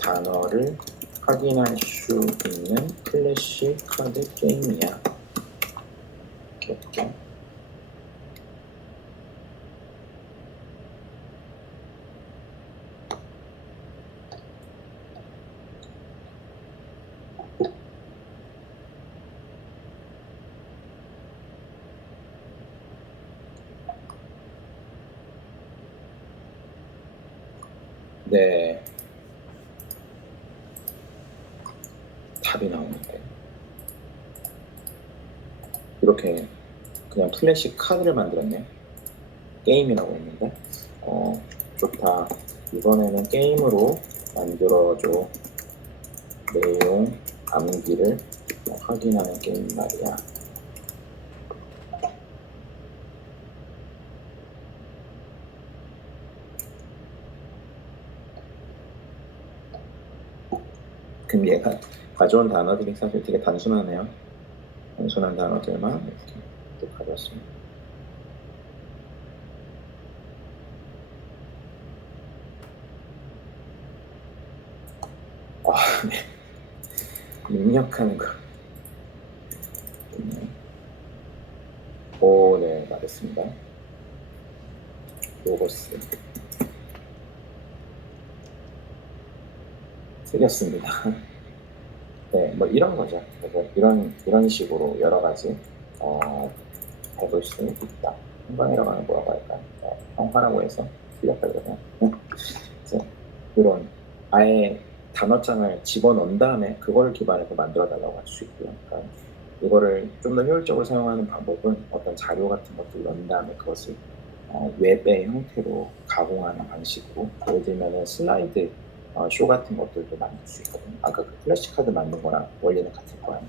단어를 확인할 수 있는 플래시 카드 게임이야. 이렇게 네, 답이 나오는데 이렇게 그냥 플래시 카드를 만들었네요. 게임이라고 했는데 좋다. 이번에는 게임으로 만들어줘. 내용 암기를 확인하는 게임 말이야. 그럼 얘가 가져온 단어들이 사실 되게 단순하네요. 단순한 단어들만 이렇게 또 가져왔습니다. 네. 입력하는 거. 오, 네, 맞았습니다. 로고스. 틀렸습니다. 네, 뭐 이런 거죠. 그래서 이런 식으로 여러 가지 해볼 수 있다. 형광이라고 하면 뭐라고 할까요? 형광이라고 해서 틀렸다 그러면 그래서 이런 아예 단어장을 집어넣은 다음에 그거를 기반으로 만들어 달라고 할 수 있고요. 그러니까 이거를 좀 더 효율적으로 사용하는 방법은 어떤 자료 같은 것들을 넣은 다음에 그것을 웹의 형태로 가공하는 방식으로, 예를 들면 슬라이드 쇼 같은 것들도 만들 수 있거든요. 아까 그 플래시 카드 만든 거랑 원리는 같을 거예요.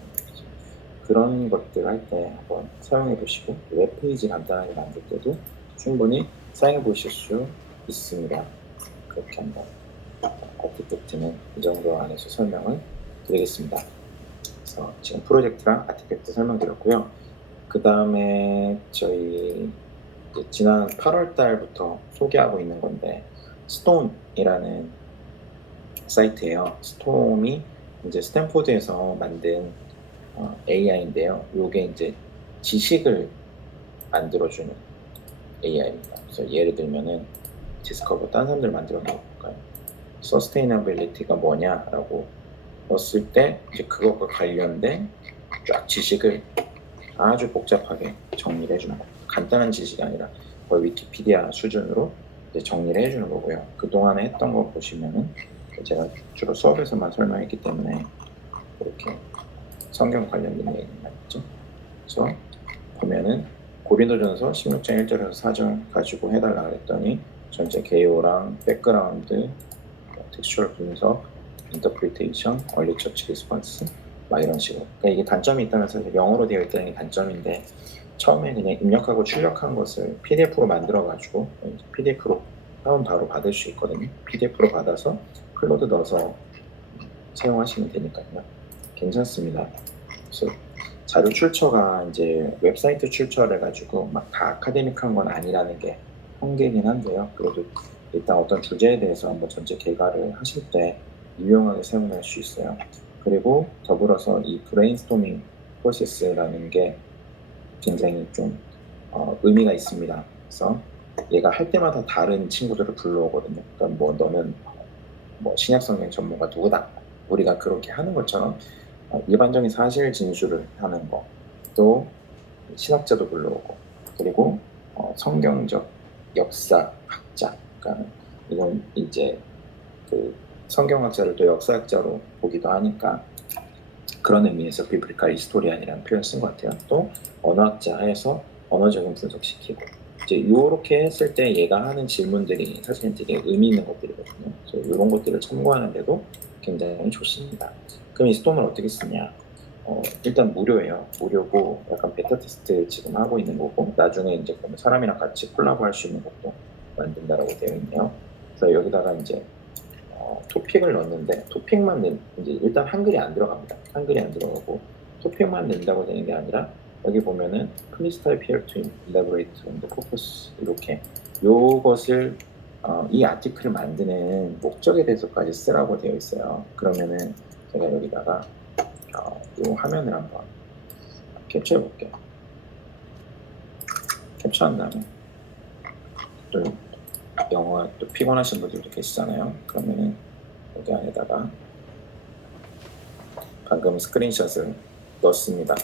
그런 것들 할 때 한번 사용해 보시고, 웹페이지 간단하게 만들 때도 충분히 사용해 보실 수 있습니다. 그렇게 한번 아티팩트는 이 정도 안에서 설명을 드리겠습니다. 그래서 지금 프로젝트랑 아티팩트 설명드렸고요. 그 다음에 저희 지난 8월 달부터 소개하고 있는 건데, 스톰이라는 사이트예요. 스톰이 이제 스탠포드에서 만든 AI인데요. 이게 이제 지식을 만들어주는 AI입니다. 그래서 예를 들면은 디스커버, 다른 사람들 만들어 놓을까요? 서스테이너빌리티가 뭐냐라고 넣었을 때 이제 그것과 관련된 쫙 지식을 아주 복잡하게 정리를 해주는 겁니다. 간단한 지식이 아니라 거의 위키피디아 수준으로 이제 정리를 해주는 거고요. 그동안에 했던 거 보시면은 제가 주로 수업에서만 설명했기 때문에 이렇게 성경 관련된 얘기가 있죠. 그래서 보면은 고린도전서 16장 1절에서 4절 가지고 해달라 그랬더니 전체 개요랑 백그라운드, 텍스처럴 분석, 인터프리테이션, 얼리 처치 리스폰스 막 이런 식으로. 그러니까 이게 단점이 있다면 사실 영어로 되어 있다는 게 단점인데, 처음에 그냥 입력하고 출력한 것을 PDF로 만들어 가지고 PDF로 다운 바로 받을 수 있거든요. PDF로 받아서 클로드 넣어서 사용하시면 되니까요. 괜찮습니다. 그래서 자료 출처가 이제 웹사이트 출처를 가지고 막 다 아카데믹한 건 아니라는 게 한계긴 한데요. 그래도 일단 어떤 주제에 대해서 한번 전체 개괄을 하실 때 유용하게 사용할 수 있어요. 그리고 더불어서 이 브레인스토밍 프로세스라는 게 굉장히 좀 의미가 있습니다. 그래서 얘가 할 때마다 다른 친구들을 불러오거든요. 그러니까 뭐 너는 뭐 신약성경 전문가 누구다, 우리가 그렇게 하는 것처럼 일반적인 사실 진술을 하는 거, 또 신학자도 불러오고, 그리고 성경적 역사학자, 그러니까 이건 이제 그 성경학자를 또 역사학자로 보기도 하니까 그런 의미에서 비브리칼 히스토리안이라는 표현을 쓴 것 같아요. 또 언어학자에서 언어적인 분석시키고, 이제 이렇게 했을 때 얘가 하는 질문들이 사실은 되게 의미 있는 것들이거든요. 그래서 이런 것들을 참고하는데도 굉장히 좋습니다. 그럼 이 스톰을 어떻게 쓰냐? 일단 무료예요. 무료고 약간 베타 테스트 지금 하고 있는 거고, 나중에 이제 그러면 사람이랑 같이 콜라보 할 수 있는 것도 만든다라고 되어 있네요. 그래서 여기다가 이제 토픽을 넣는데, 토픽만 이제 일단 한글이 안 들어갑니다. 한글이 안 들어가고 토픽만 낸다고 되는 게 아니라, 여기 보면은 Please type here to elaborate on the purpose, 이렇게 요것을 이 아티클을 만드는 목적에 대해서까지 쓰라고 되어 있어요. 그러면은 제가 여기다가 이 화면을 한번 캡처해 볼게요. 캡처한 다음에 또 영어 또 피곤하신 분들도 계시잖아요. 그러면은 여기 안에다가 방금 스크린샷을 넣습니다.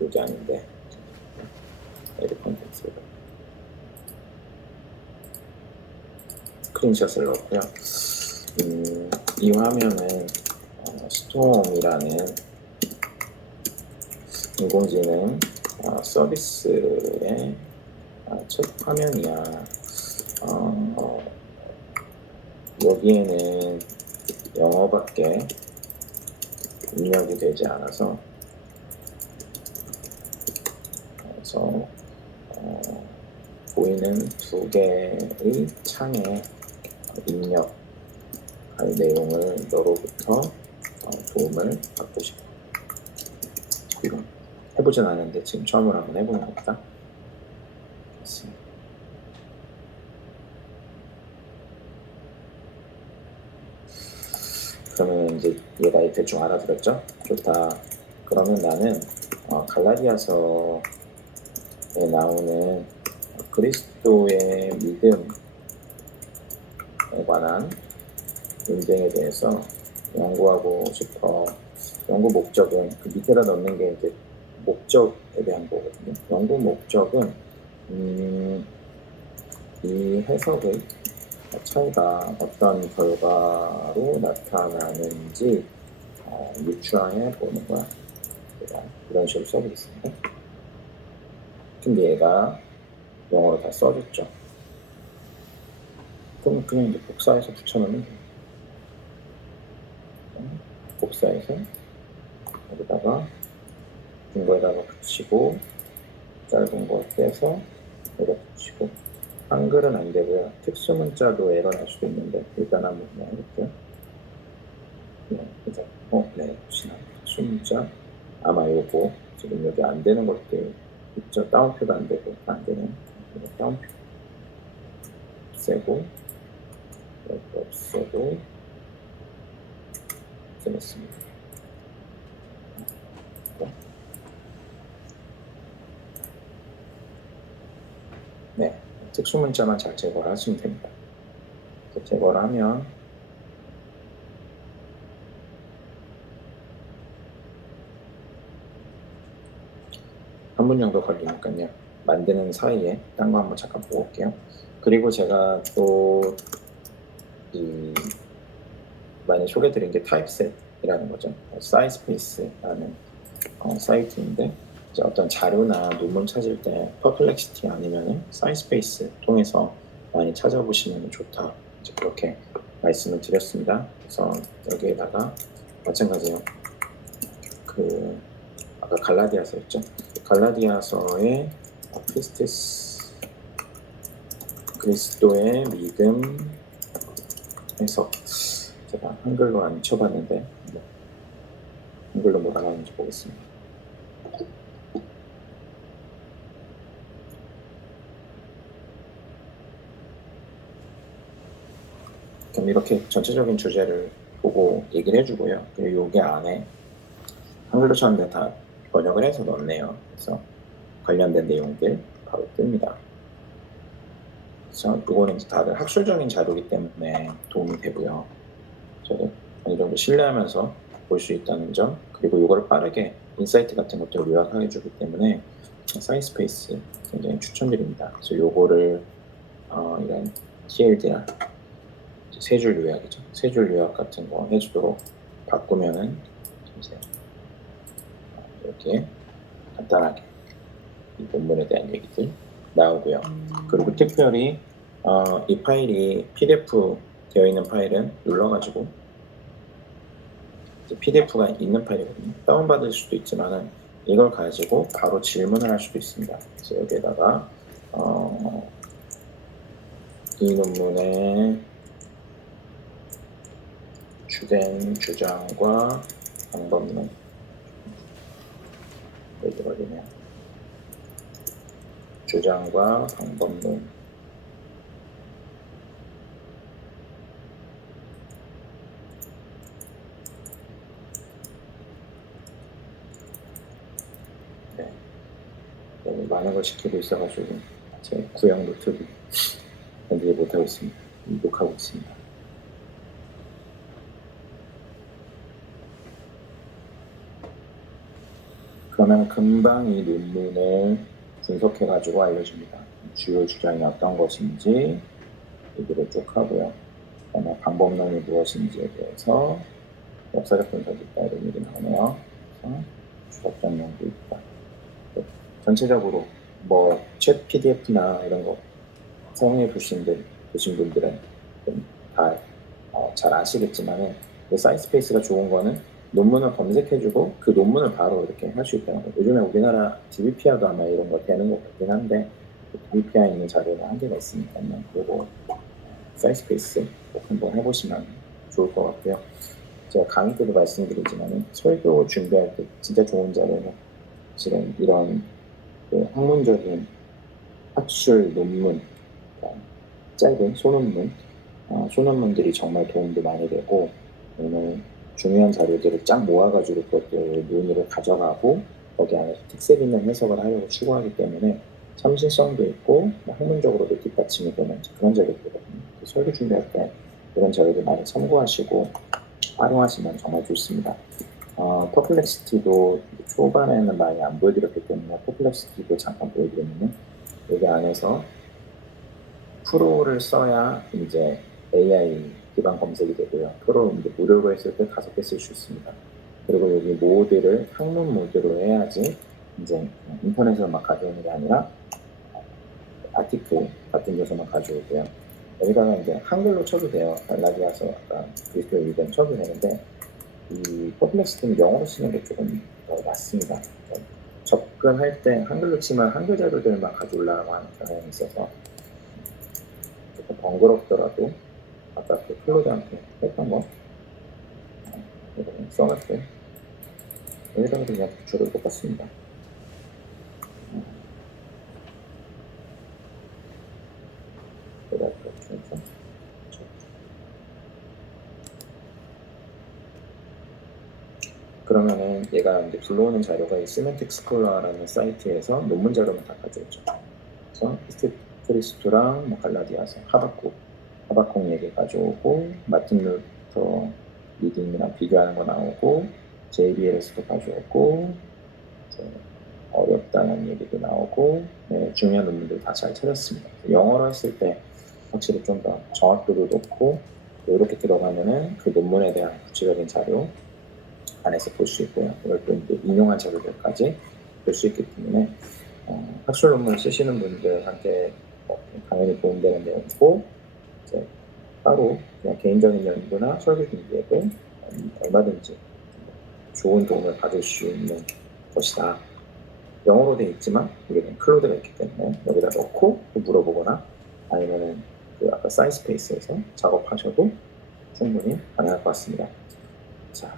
여기 아닌데 에디 콘텐츠로 스크린샷을 넣었고요. 이 화면은 스톰이라는 인공지능 서비스의 첫 화면이야. 여기에는 영어밖에 입력이 되지 않아서, 그래서 보이는 두 개의 창에 입력할 내용을 너로부터 도움을 받고 싶어. 이건 해보진 않았는데 지금 처음으로 한번 해보는 겁니다. 그러면 이제 얘가 대충 알아들었죠? 좋다. 그러면 나는 갈라디아서에 나오는 그리스도의 믿음에 관한 논쟁에 대해서 연구하고 싶어. 연구 목적은 그 밑에다 넣는 게 이제 목적에 대한 거거든요. 연구 목적은 이 해석의 차이가 어떤 결과로 나타나는지 유추해 보는 거야. 제가 이런 식으로 써보겠습니다. 근데 얘가 영어로 다 써줬죠. 그럼 그냥 이제 복사해서 붙여넣으면 돼요. 복사해서 여기다가 긴 거에다가 붙이고 짧은 거 떼서 여기다 붙이고, 한글은 안 되고요. 특수 문자도 에러 날 수도 있는데 일단 한번 해볼게요. 그래서 네, 혹시나 특수 문자 아마 요거 지금 여기 안 되는 것들 있죠. 다운표도 안 되고 안 되는 다운표 없애고 이렇게 없애고 없애겠습니다. 네, 특수 문자만 잘 제거를 하시면 됩니다. 제거를 하면 한 분 정도 걸리니까요. 만드는 사이에 딴 거 한번 잠깐 보고 올게요. 그리고 제가 또 많이 소개드린 게 타입셋이라는 거죠. 사이스페이스라는 사이트인데, 이제 어떤 자료나 논문 찾을 때 퍼플렉시티 아니면 사이스페이스 통해서 많이 찾아보시면 좋다, 이제 그렇게 말씀을 드렸습니다. 그래서 여기에다가 마찬가지로 아까 갈라디아서 있죠. 갈라디아서의 크리스토스 그리스도의 믿음 해석, 제가 한글로 안 쳐봤는데 한글로 뭐가 나오는지 보겠습니다. 그럼 이렇게 전체적인 주제를 보고 얘기를 해주고요. 그리고 여기 안에 한글로 쳤는데 다 번역을 해서 넣었네요. 그래서 관련된 내용들 바로 뜹니다. 그래서 이거는 다들 학술적인 자료이기 때문에 도움이 되고요. 저도 어느 정도 신뢰하면서 볼 수 있다는 점, 그리고 이걸 빠르게 인사이트 같은 것들을 요약해 주기 때문에 사이스페이스 굉장히 추천드립니다. 그래서 요거를 이런 TLDR 세 줄 요약이죠. 세 줄 요약 같은 거 해주도록 바꾸면은 이렇게 간단하게 이 본문에 대한 얘기들 나오고요. 그리고 특별히 이 파일이 PDF 되어 있는 파일은 눌러가지고 PDF가 있는 파일이거든요. 다운받을 수도 있지만은 이걸 가지고 바로 질문을 할 수도 있습니다. 그래서 여기에다가 이 논문의 주된 주장과 방법론, 여기 걸리네요. 주장과 방법론, 네, 너무 많은 걸 시키고 있어가지고 제 구형 노트북 견디지 못하고 있습니다. 녹하고 있습니다. 그러면 금방 이 논문을 분석해가지고 알려줍니다. 주요 주장이 어떤 것인지 얘기를 쭉 하고요. 그다음에 방법론이 무엇인지에 대해서 역사적 분석이 있다, 이런 얘기 나오네요. 그래서 주석 전용도 있다. 전체적으로 챗 PDF나 이런 거 사용해 보신 분들은 다 잘 아시겠지만 사이스페이스가 좋은 거는 논문을 검색해주고 그 논문을 바로 이렇게 할 수 있다는 거예요. 요즘에 우리나라 DBPR도 아마 이런 거 되는 것 같긴 한데 DBPR 있는 자료는 한계가 있으니까요. 그리고 사이스페이스 꼭 한번 해보시면 좋을 것 같고요. 제가 강의 때도 말씀드리지만 설교 준비할 때 진짜 좋은 자료는 지금 이런 학문적인 학술 논문, 짧은 소논문들이 정말 도움도 많이 되고, 오늘 중요한 자료들을 쫙 모아가지고 그것들 논의를 가져가고 거기 안에서 특색 있는 해석을 하려고 추구하기 때문에 참신성도 있고 학문적으로도 뒷받침이 되는 그런 자료들이거든요. 설교 준비할 때 이런 자료들 많이 참고하시고 활용하시면 정말 좋습니다. 퍼플렉시티도 초반에는 많이 안 보여드렸기 때문에 퍼플렉시티도 잠깐 보여드리면 여기 안에서 프로를 써야 이제 AI 기반 검색이 되고요. 프로 이제 무료로 했을 때 5개 쓸 수 있습니다. 그리고 여기 모드를 학문 모드로 해야지 이제 인터넷에서 막 가져오는 게 아니라 아티클 같은 데서만 가져오고요. 여기다가 이제 한글로 쳐도 돼요. 라디아서 아까 그리스도 의견 쳐도 되는데 이 퍼플렉스는 영어로 쓰는 게 조금 더 낫습니다. 접근할 때 한글로 치면 한글 자료들만 가져오려고 하는 경향이 있어서 조금 번거롭더라도 아까 그 클로드한테 했던 거 써놨어요. 여기다가 그냥 주로 똑같습니다. 그러면은 얘가 이제 불러오는 자료가 이 시멘틱 스콜라라는 사이트에서 논문 자료만 다 가져오죠. 그래서 크리스토랑 뭐 갈라디아서 하박국 얘기 가져오고 마틴 루터 리딩이랑 비교하는 거 나오고 JBL에서도 가져오고 어렵다는 얘기도 나오고 네, 중요한 논문들 다 잘 찾았습니다. 영어로 했을 때 확실히 좀 더 정확도도 높고 이렇게 들어가면은 그 논문에 대한 구체적인 자료 안에서 볼 수 있고요. 이걸 또 이제 인용한 자료들까지 볼 수 있기 때문에 학술 논문을 쓰시는 분들한테 당연히 도움되는 내용이고 이제 따로 그냥 개인적인 연구나 설계 준비에도 얼마든지 좋은 도움을 받을 수 있는 것이다. 영어로 되어 있지만 우리는 클로드가 있기 때문에 여기다 넣고 물어보거나 아니면은 그 아까 사이스페이스에서 작업하셔도 충분히 가능할 것 같습니다. 자,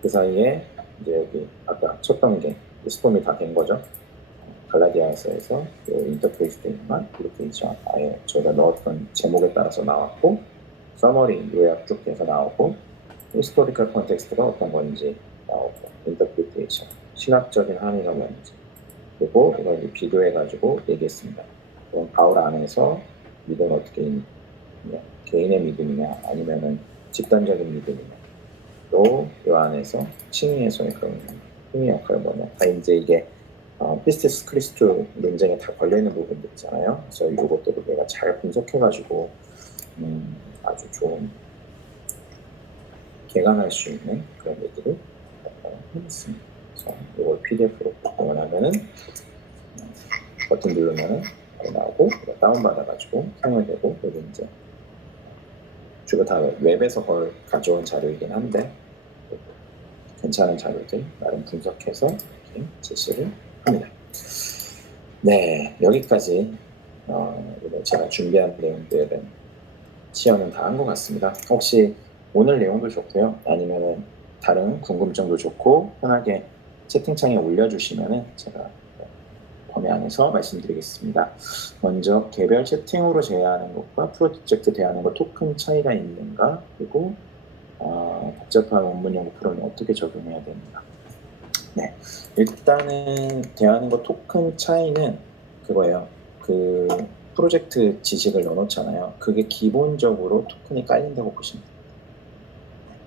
그 사이에 이제 여기 아까 첫 단계 스톰이 다 된 거죠. 갈라디아에서 인터페이스 데이터만 이렇게 있죠. 아예 저희가 넣었던 제목에 따라서 나왔고 서머리 요약 쭉 돼서 나오고 히스토리컬 컨텍스트가 어떤 건지 나오고 인터프리테이션 신학적인 함의가 뭔지 그리고 이걸 이제 비교해가지고 얘기했습니다. 그럼 바울 안에서 믿음은 어떻게 있냐, 개인의 믿음이냐 아니면은 집단적인 믿음이냐 또 이 안에서 칭의에서의 그런 힘의 역할 뭐냐 다 이제 이게 피스티스 크리스토 논쟁에 다 걸려있는 부분들 있잖아요. 그래서 이것들을 내가 잘 분석해가지고 아주 좋은 개관할 수 있는 그런 얘기를 해봤습니다. 그래서 이걸 PDF로 보관하면은 버튼 누르면은 나오고 다운받아가지고 사용되고 여기 이제 주로 다 웹에서 가져온 자료이긴 한데 괜찮은 자료들 나름 분석해서 이렇게 제시를 합니다. 네, 여기까지 제가 준비한 내용들은 시연은 다 한 것 같습니다. 혹시 오늘 내용도 좋고요. 아니면은 다른 궁금증도 좋고 편하게 채팅창에 올려주시면은 제가 범위 안에서 말씀드리겠습니다. 먼저 개별 채팅으로 제외하는 것과 프로젝트 대하는 것 토큰 차이가 있는가 그리고 복잡한 원문 연구 프로는 어떻게 적용해야 되는가. 네, 일단은 대하는 것 토큰 차이는 그거예요. 그 프로젝트 지식을 넣어놓잖아요. 그게 기본적으로 토큰이 깔린다고 보시면 돼요.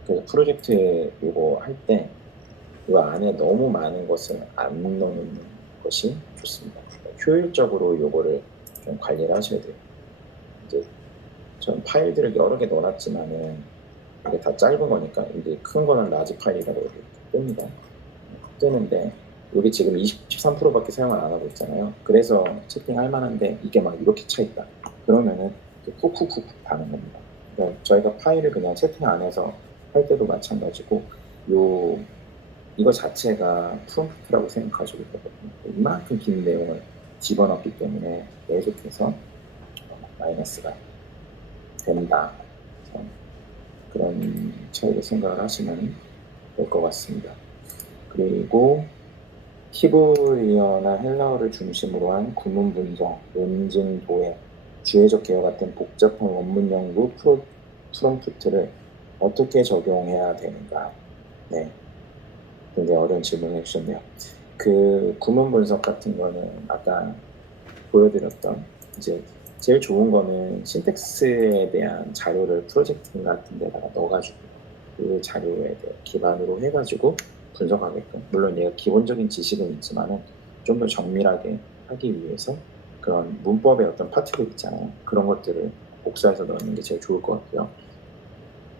그래서 프로젝트 이거 할 때 이 안에 너무 많은 것을 안 넣는 것이 좋습니다. 효율적으로 이거를 좀 관리를 하셔야 돼요. 이제 전 파일들을 여러 개 넣어놨지만은 이게 다 짧은 거니까 이제 큰 거는 라지 파일이라고 이렇게 뜹니다. 뜨는데 여기 지금 23%밖에 사용을 안 하고 있잖아요. 그래서 채팅할 만한데 이게 막 이렇게 차 있다. 그러면은 쿡쿡쿡 다는 겁니다. 그러니까 저희가 파일을 그냥 채팅 안에서 할 때도 마찬가지고 이거 자체가 프롬프트라고 생각하시고 있거든요. 이만큼 긴 내용을 집어넣기 때문에 계속해서 마이너스가 된다. 그런 차이를 생각을 하시면 될 것 같습니다. 그리고 히브리어나 헬라어를 중심으로 한 구문 분석, 논증 도해, 주해적 개요 같은 복잡한 원문 연구 프롬프트를 어떻게 적용해야 되는가? 네, 굉장히 어려운 질문을 해주셨네요. 그 구문 분석 같은 거는 아까 보여드렸던 이제 제일 좋은 거는 신텍스에 대한 자료를 프로젝트 같은 데다가 넣어가지고 그 자료에 대해 기반으로 해가지고 분석하게끔 물론 얘가 기본적인 지식은 있지만은 좀 더 정밀하게 하기 위해서 그런 문법의 어떤 파트들 있잖아요. 그런 것들을 복사해서 넣는 게 제일 좋을 것 같고요.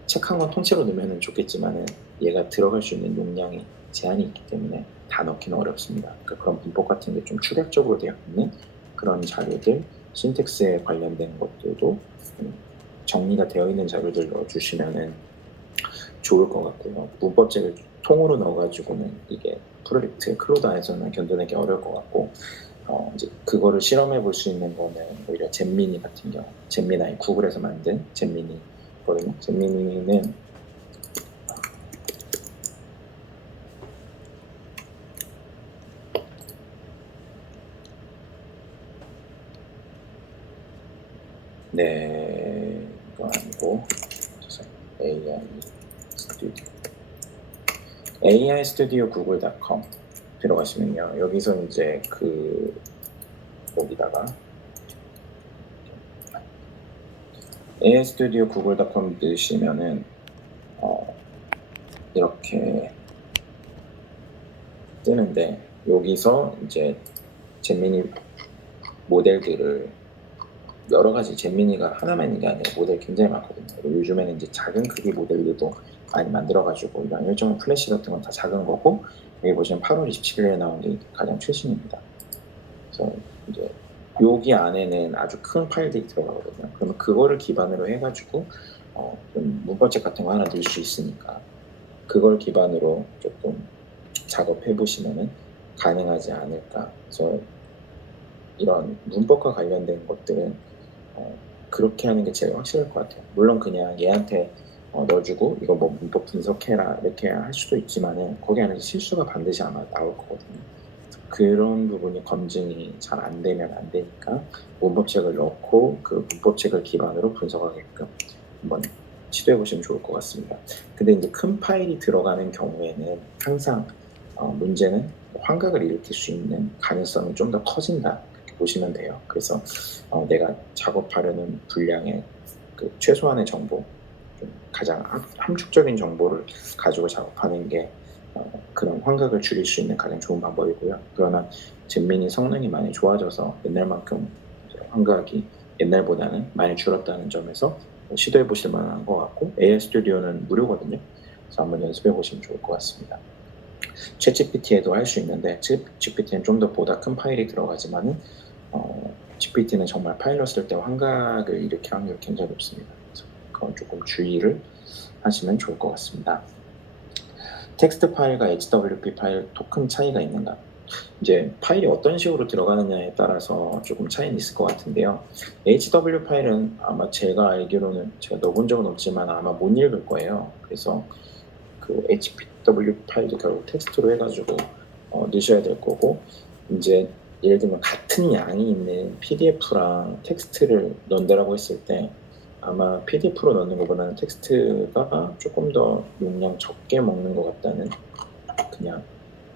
책 한 권 통째로 넣으면 좋겠지만은 얘가 들어갈 수 있는 용량이 제한이 있기 때문에 다 넣기는 어렵습니다. 그러니까 그런 문법 같은 게 좀 축약적으로 되어 있는 그런 자료들, 신텍스에 관련된 것들도 정리가 되어 있는 자료들 넣어주시면은 좋을 것 같고요. 문법책을 통으로 넣어가지고는 이게 프로젝트 클로드 안에서는 견뎌내기 어려울 것 같고, 이제 그거를 실험해 볼 수 있는 거는 오히려 잼미니 같은 경우, 잼미나이 구글에서 만든 잼미니거든요. 잼미니는 네, 이거 아니고 AI 스튜디오, AI 스튜디오 구글.com 들어가시면요. 여기서 이제 여기다가 AI 스튜디오 구글.com 넣으시면은 이렇게 뜨는데, 여기서 이제 잼미니 모델들을 여러 가지, 잼미니가 하나만 있는 게 아니라 모델 굉장히 많거든요. 그리고 요즘에는 이제 작은 크기 모델들도 많이 만들어가지고 이런 일정한 플래시 같은 건 다 작은 거고, 여기 보시면 8월 27일에 나온 게 가장 최신입니다. 그래서 이제 여기 안에는 아주 큰 파일들이 들어가거든요. 그러면 그거를 기반으로 해가지고 좀 문법책 같은 거 하나 넣을 수 있으니까 그걸 기반으로 조금 작업해 보시면은 가능하지 않을까. 그래서 이런 문법과 관련된 것들은 그렇게 하는 게 제일 확실할 것 같아요. 물론 그냥 얘한테 넣어주고 이거 뭐 문법 분석해라 이렇게 할 수도 있지만은 거기 안에서 실수가 반드시 아마 나올 거거든요. 그런 부분이 검증이 잘 안 되면 안 되니까 문법책을 넣고 그 문법책을 기반으로 분석하게끔 한번 시도해 보시면 좋을 것 같습니다. 근데 이제 큰 파일이 들어가는 경우에는 항상 문제는 환각을 일으킬 수 있는 가능성이 좀 더 커진다, 그렇게 보시면 돼요. 그래서 내가 작업하려는 분량의 그 최소한의 정보, 좀 가장 함축적인 정보를 가지고 작업하는 게 그런 환각을 줄일 수 있는 가장 좋은 방법이고요. 그러나 잼민이 성능이 많이 좋아져서 옛날만큼 이제 환각이 옛날보다는 많이 줄었다는 점에서 시도해 보실 만한 것 같고, AI 스튜디오는 무료거든요. 그래서 한번 연습해 보시면 좋을 것 같습니다. 챗GPT에도 할 수 있는데 GPT는 좀 더 보다 큰 파일이 들어가지만은 GPT는 정말 파일로 쓸 때 환각을 일으킬 확률이 굉장히 높습니다. 그래서 그건 조금 주의를 하시면 좋을 것 같습니다. 텍스트 파일과 HWP 파일 토큰 차이가 있는가? 이제 파일이 어떤 식으로 들어가느냐에 따라서 조금 차이는 있을 것 같은데요. HW 파일은 아마 제가 알기로는, 제가 넣어본 적은 없지만 아마 못 읽을 거예요. 그래서 그 HW 파일도 결국 텍스트로 해가지고 넣으셔야 될 거고, 이제 예를 들면 같은 양이 있는 PDF랑 텍스트를 넣는다라고 했을 때 아마 PDF로 넣는 것보다는 텍스트가 조금 더 용량 적게 먹는 것 같다는, 그냥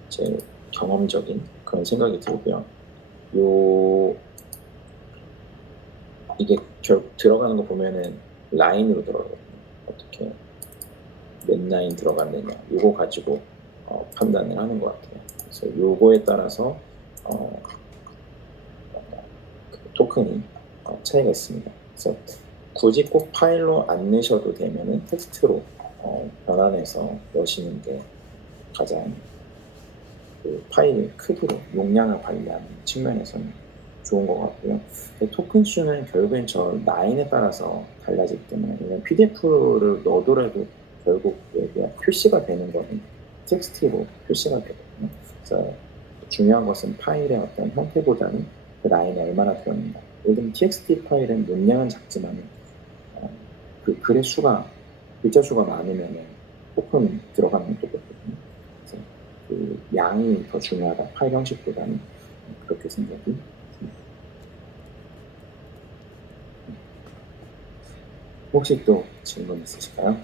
제 경험적인 그런 생각이 들고요. 이게 결국 들어가는 거 보면은 라인으로 들어가거든요. 어떻게 몇 라인 들어갔느냐, 요거 가지고 판단을 하는 것 같아요. 그래서 요거에 따라서 그 토큰이 차이가 있습니다. 그래서 굳이 꼭 파일로 안 넣으셔도 되면은 텍스트로 변환해서 넣으시는 게 가장 그 파일 크기로 용량을 관리하는 측면에서는 좋은 것 같고요. 토큰 수는 결국엔 저 라인에 따라서 달라지기 때문에, 왜냐면 PDF를 넣어더라도 결국 여기가 표시가 되는 거는 텍스트로 표시가 되거든요. 그래서 중요한 것은 파일의 어떤 형태보다는 그 라인에 얼마나 들어있는가. 예를 들면 TXT 파일은 문량은 작지만 그 글의 수가, 글자 수가 많으면 토큰 들어가는 게 똑같거든요. 그래서 그 양이 더 중요하다, 파일 형식보다는, 그렇게 생각이 듭니다. 혹시 또 질문 있으실까요?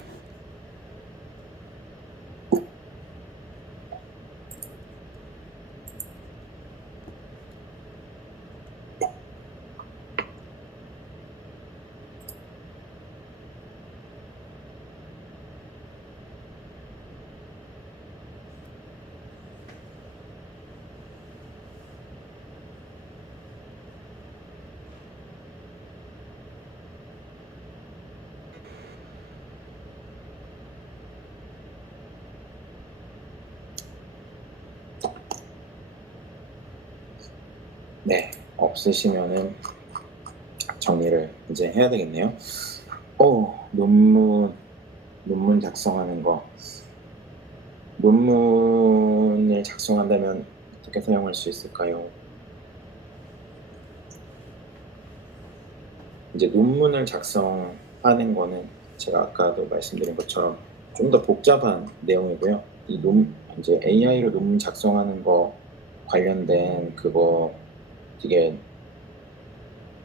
네, 없으시면은 정리를 이제 해야 되겠네요. 논문 작성하는 거. 논문을 작성한다면 어떻게 사용할 수 있을까요? 이제 논문을 작성하는 거는 제가 아까도 말씀드린 것처럼 좀 더 복잡한 내용이고요. 이제 AI로 논문 작성하는 거 관련된 그거 되게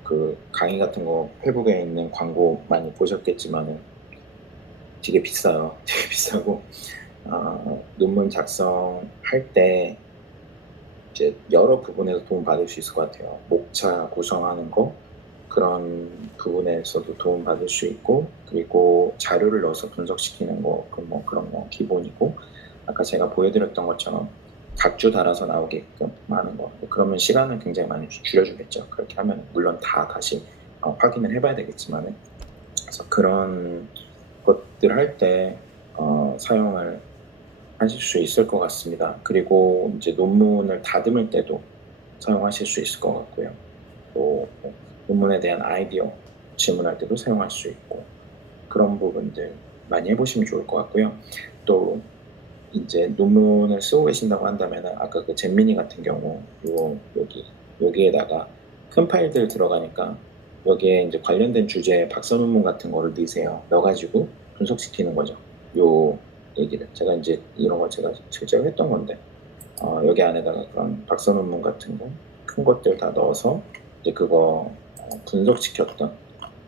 그 강의 같은 거 페북에 있는 광고 많이 보셨겠지만은 되게 비싸요. 되게 비싸고 논문 작성할 때 이제 여러 부분에서 도움 받을 수 있을 것 같아요. 목차 구성하는 거 그런 부분에서도 도움 받을 수 있고, 그리고 자료를 넣어서 분석시키는 거, 뭐 그런 거 기본이고, 아까 제가 보여드렸던 것처럼 각주 달아서 나오게끔 하는 거. 그러면 시간은 굉장히 많이 줄여주겠죠. 그렇게 하면 물론 다 다시 확인을 해봐야 되겠지만은, 그래서 그런 것들 할 때 사용을 하실 수 있을 것 같습니다. 그리고 이제 논문을 다듬을 때도 사용하실 수 있을 것 같고요. 또 논문에 대한 아이디어 질문할 때도 사용할 수 있고, 그런 부분들 많이 해보시면 좋을 것 같고요. 또 이제 논문을 쓰고 계신다고 한다면 아까 그 잼미니 같은 경우 여기에다가 큰 파일들 들어가니까 여기에 이제 관련된 주제 박사 논문 같은 거를 넣어가지고 분석시키는 거죠. 요 얘기를 제가 이제 이런 거 제가 실제로 했던 건데 여기 안에다가 그런 박사 논문 같은 거 큰 것들 다 넣어서 이제 그거 분석시켰던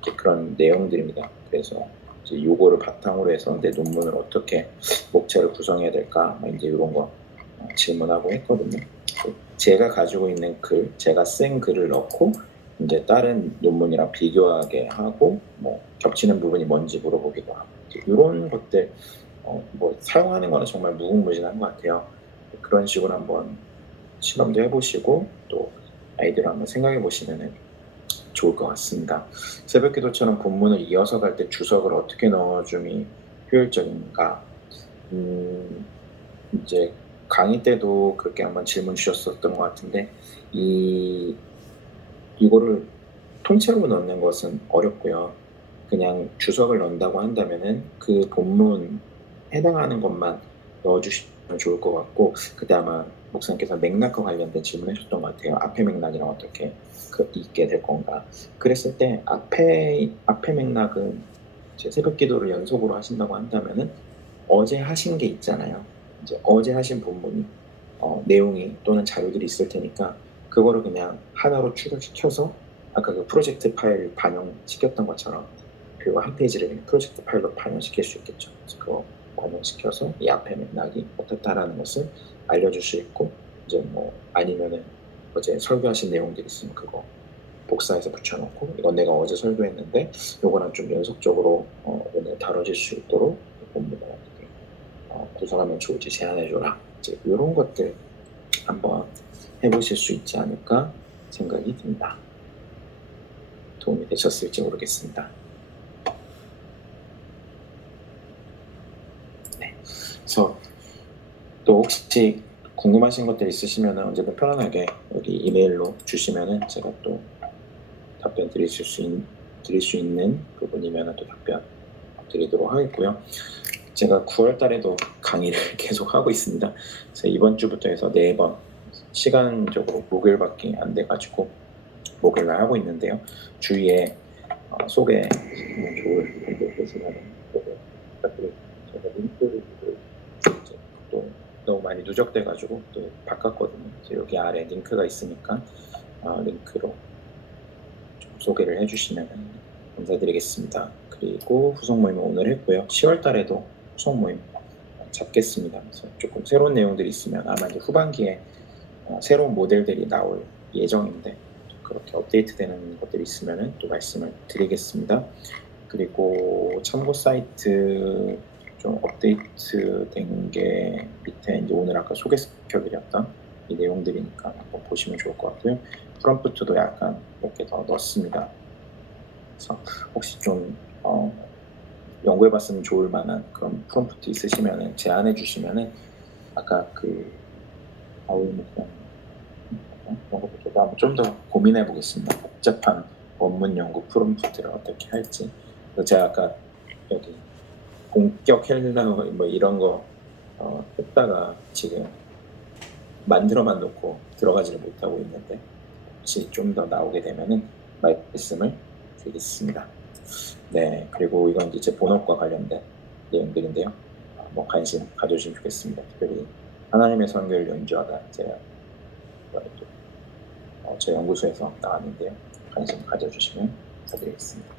이제 그런 내용들입니다. 그래서 이제 요거를 바탕으로 해서 내 논문을 어떻게 목차를 구성해야 될까 이제 이런 거 질문하고 했거든요. 제가 가지고 있는 제가 쓴 글을 넣고 이제 다른 논문이랑 비교하게 하고 뭐 겹치는 부분이 뭔지 물어보기도 하고 이런 것들 뭐 사용하는 거는 정말 무궁무진한 것 같아요. 그런 식으로 한번 실험도 해보시고 또 아이디어를 한번 생각해 보시면 좋을 것 같습니다. 새벽기도처럼 본문을 이어서 갈 때 주석을 어떻게 넣어줌이 효율적인가? 이제 강의 때도 그렇게 한번 질문 주셨었던 것 같은데 이거를 통째로 넣는 것은 어렵고요. 그냥 주석을 넣는다고 한다면은 그 본문 해당하는 것만 넣어주시면 좋을 것 같고, 그때 아마 목사님께서 맥락과 관련된 질문을 해주셨던 것 같아요. 앞에 맥락이랑 어떻게 있게 될 건가. 그랬을 때 앞에 맥락은 이제 새벽 기도를 연속으로 하신다고 한다면은 어제 하신 게 있잖아요. 이제 어제 하신 본문이 내용이 또는 자료들이 있을 테니까 그거를 그냥 하나로 추격시켜서 아까 그 프로젝트 파일 반영시켰던 것처럼 그거 한 페이지를 그냥 프로젝트 파일로 반영시킬 수 있겠죠. 그래서 그거 반영시켜서 이 앞에 맥락이 어떻다라는 것을 알려줄 수 있고, 이제 뭐 아니면은 어제 설교하신 내용들이 있으면 그거 복사해서 붙여놓고 이건 내가 어제 설교했는데 요거랑 좀 연속적으로 오늘 다뤄질 수 있도록 본문을 어떻게 구성하면 좋을지 제안해줘라. 이제 이런 것들 한번 해보실 수 있지 않을까 생각이 듭니다. 도움이 되셨을지 모르겠습니다. 네. 그래서 또 혹시 궁금하신 것들 있으시면 언제든 편안하게 여기 이메일로 주시면 제가 또 답변 드릴 수 있는 부분이면 또 답변 드리도록 하겠고요. 제가 9월 달에도 강의를 계속 하고 있습니다. 그래서 이번 주부터 해서 4번 시간적으로 목요일밖에 안 돼가지고 목요일날 하고 있는데요. 주위에 소개 좋을 분들 계시면 부탁드립니다. 제가 링크를 또 너무 많이 누적돼가지고 또 바꿨거든요. 그래서 여기 아래 링크가 있으니까 링크로 좀 소개를 해주시면 감사드리겠습니다. 그리고 후속 모임을 오늘 했고요. 10월 달에도 후속 모임 잡겠습니다. 그래서 조금 새로운 내용들이 있으면 아마 이제 후반기에 새로운 모델들이 나올 예정인데 그렇게 업데이트되는 것들이 있으면 또 말씀을 드리겠습니다. 그리고 참고 사이트 좀 업데이트된 게 밑에 이제 오늘 아까 소개시켜드렸던 이 내용들이니까 한번 보시면 좋을 것 같고요. 프롬프트도 약간 몇 개 더 넣었습니다. 그래서 혹시 좀 연구해봤으면 좋을 만한 그런 프롬프트 있으시면 제안해 주시면 아까 그 아울 목사님 그런 것도 한번 좀 더 고민해 보겠습니다. 복잡한 원문 연구 프롬프트를 어떻게 할지. 그래서 제가 아까 여기 본격 헬라어 뭐 이런 거 했다가 지금 만들어만 놓고 들어가지를 못하고 있는데 혹시 좀 더 나오게 되면은 말씀을 드리겠습니다. 네, 그리고 이건 이제 제 본업과 관련된 내용들인데요. 뭐 관심 가져주시면 좋겠습니다. 특별히 하나님의 성결 연주하다 제가 제 연구소에서 나왔는데요. 관심 가져주시면 감사드리겠습니다.